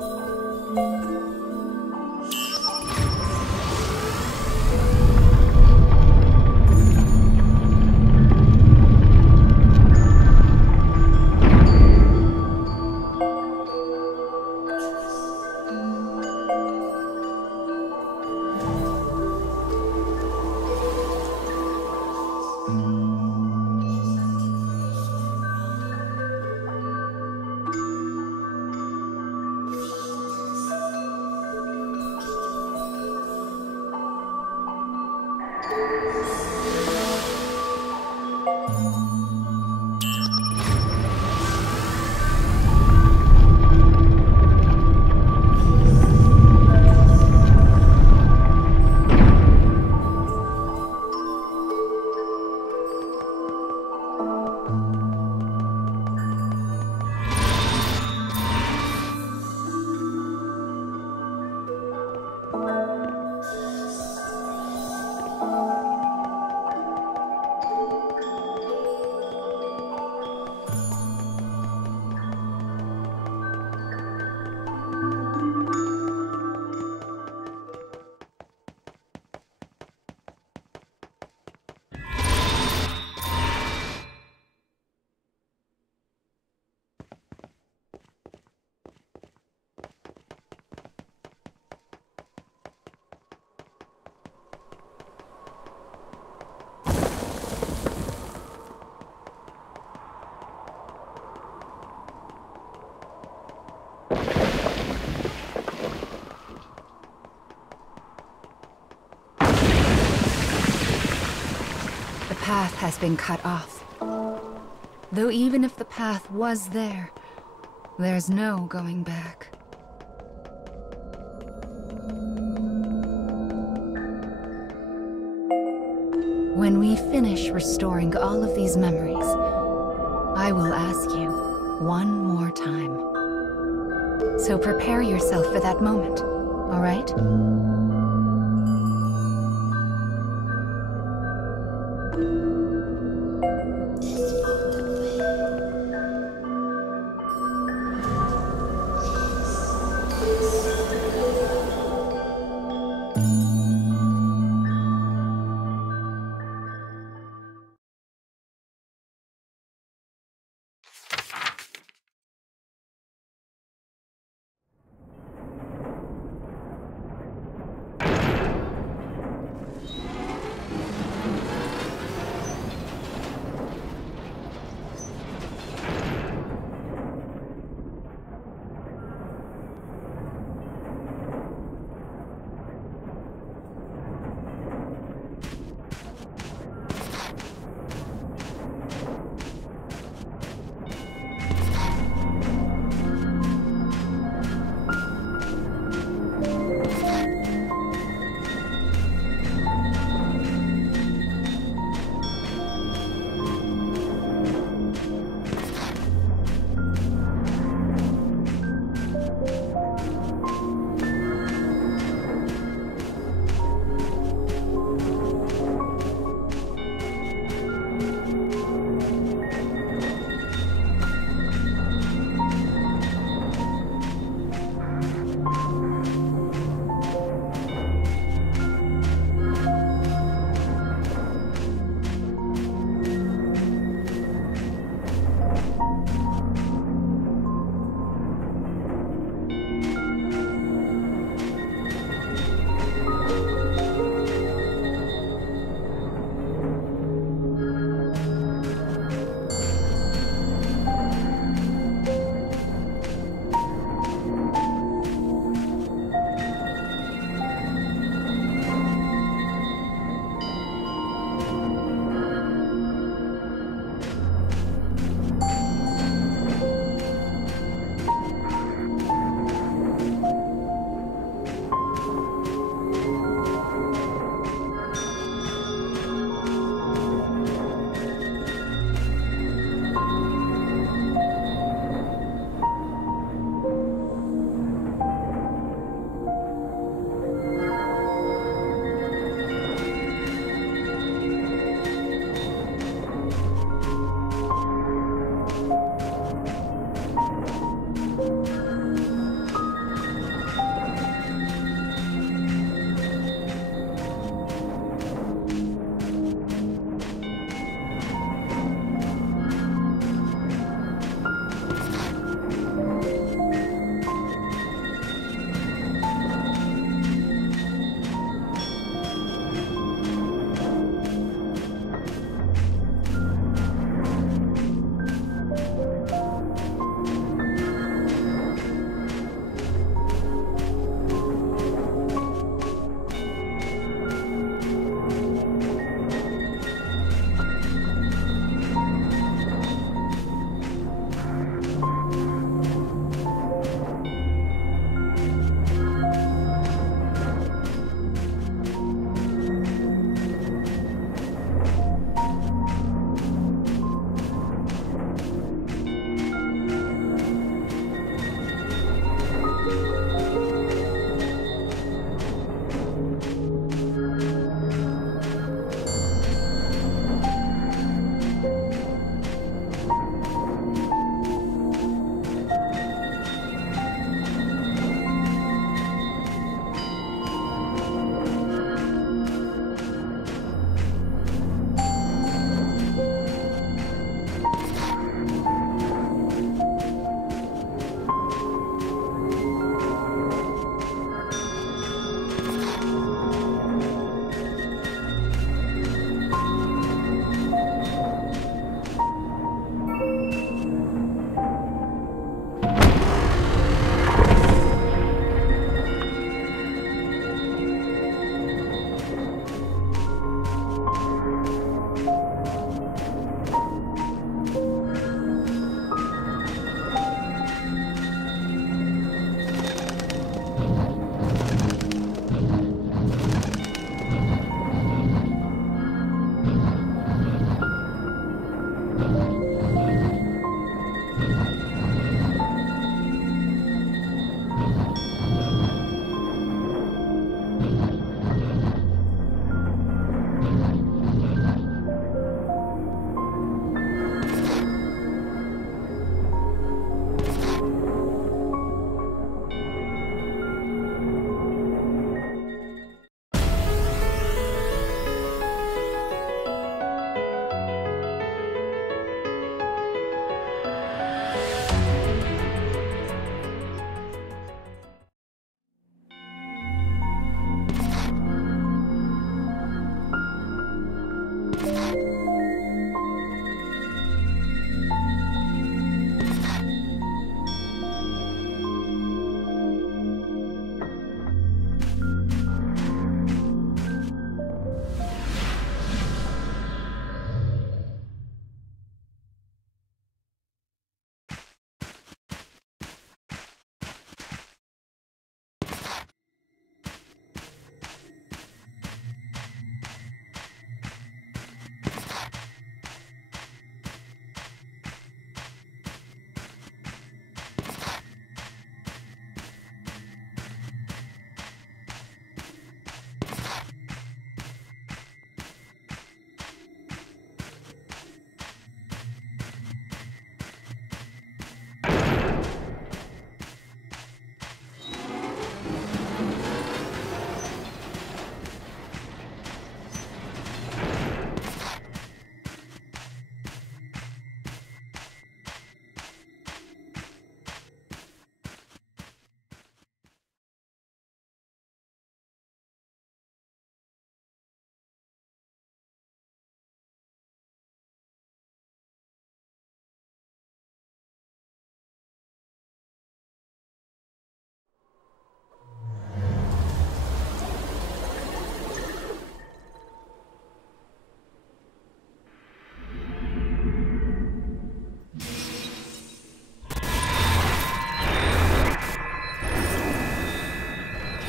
The path has been cut off. Though even if the path was there, there's no going back. When we finish restoring all of these memories, I will ask you one more time. So prepare yourself for that moment, all right?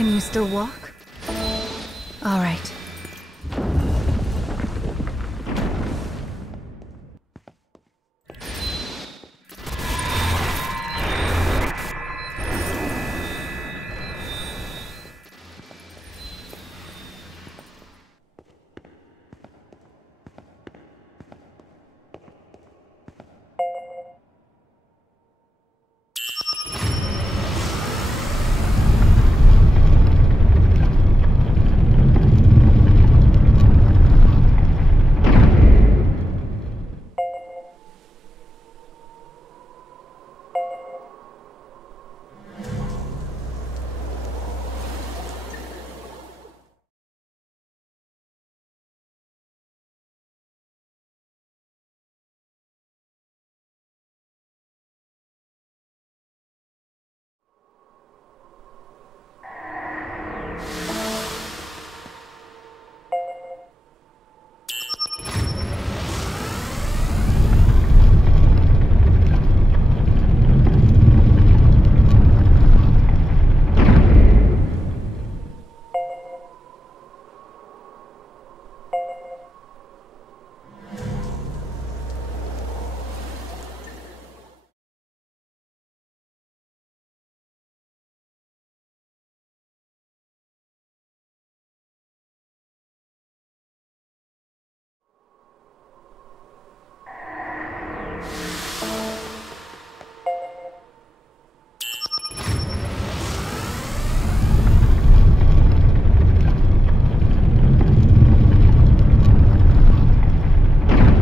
Can you still walk? All right.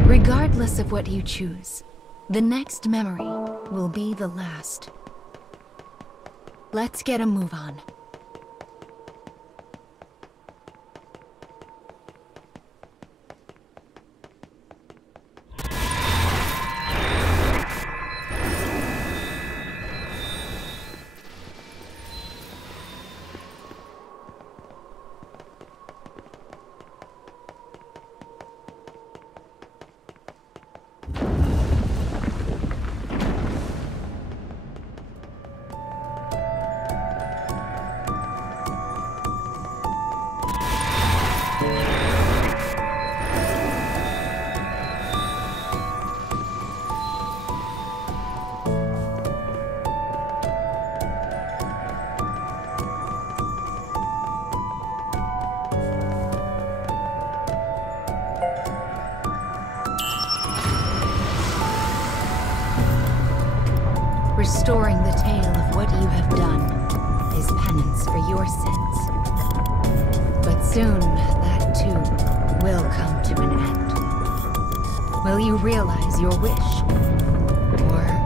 Regardless of what you choose, the next memory will be the last. Let's get a move on. Restoring the tale of what you have done is penance for your sins. But soon, that too will come to an end. Will you realize your wish? Or...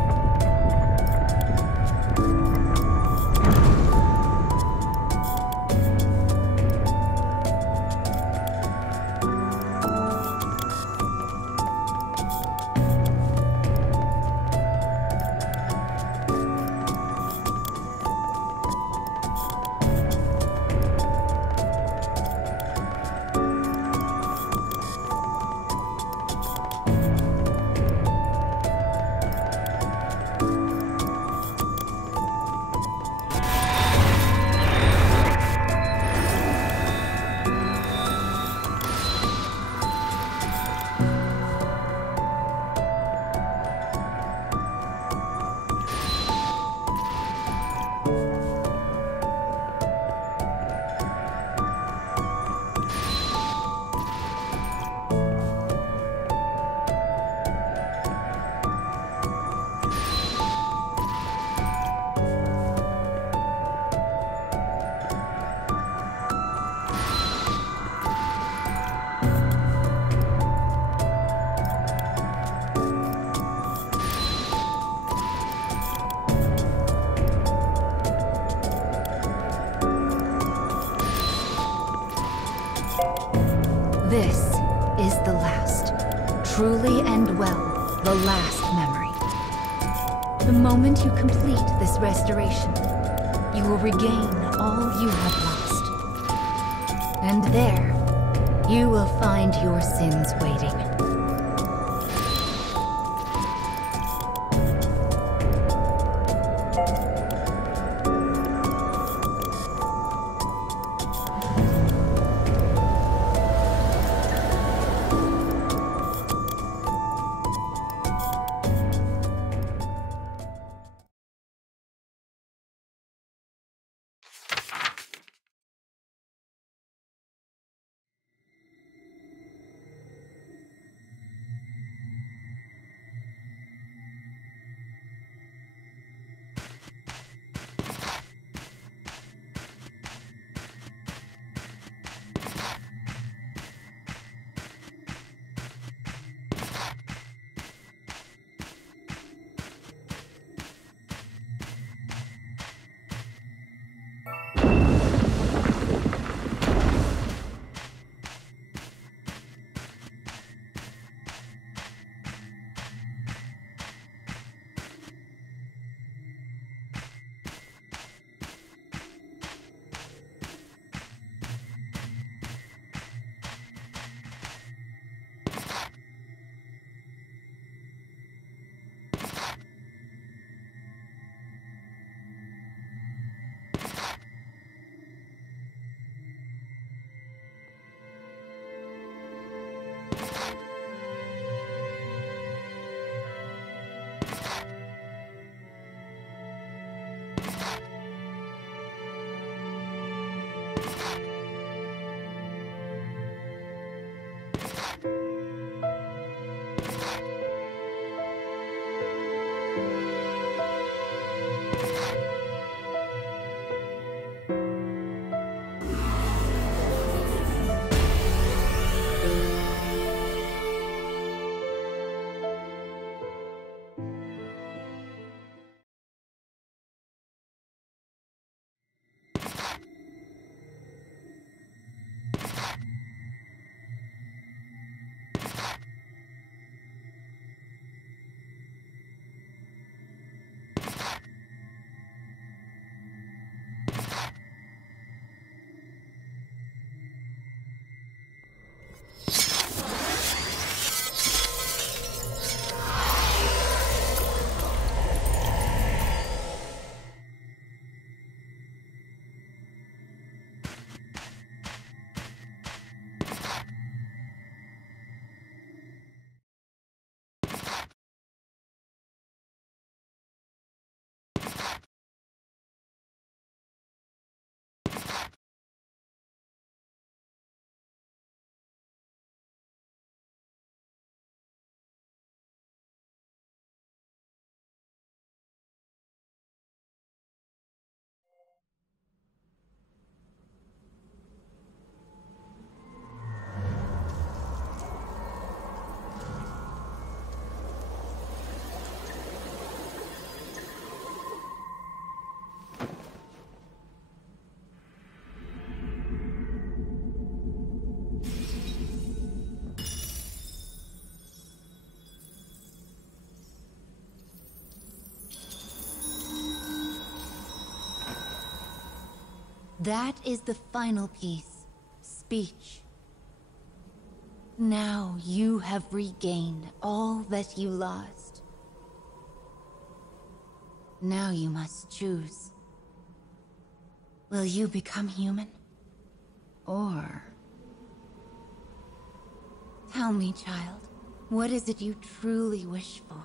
This is the last, truly and well, the last memory. The moment you complete this restoration, you will regain all you have lost. And there, you will find your sins waiting. That is the final piece. Speech. Now you have regained all that you lost. Now you must choose. Will you become human? Or... Tell me, child, what is it you truly wish for?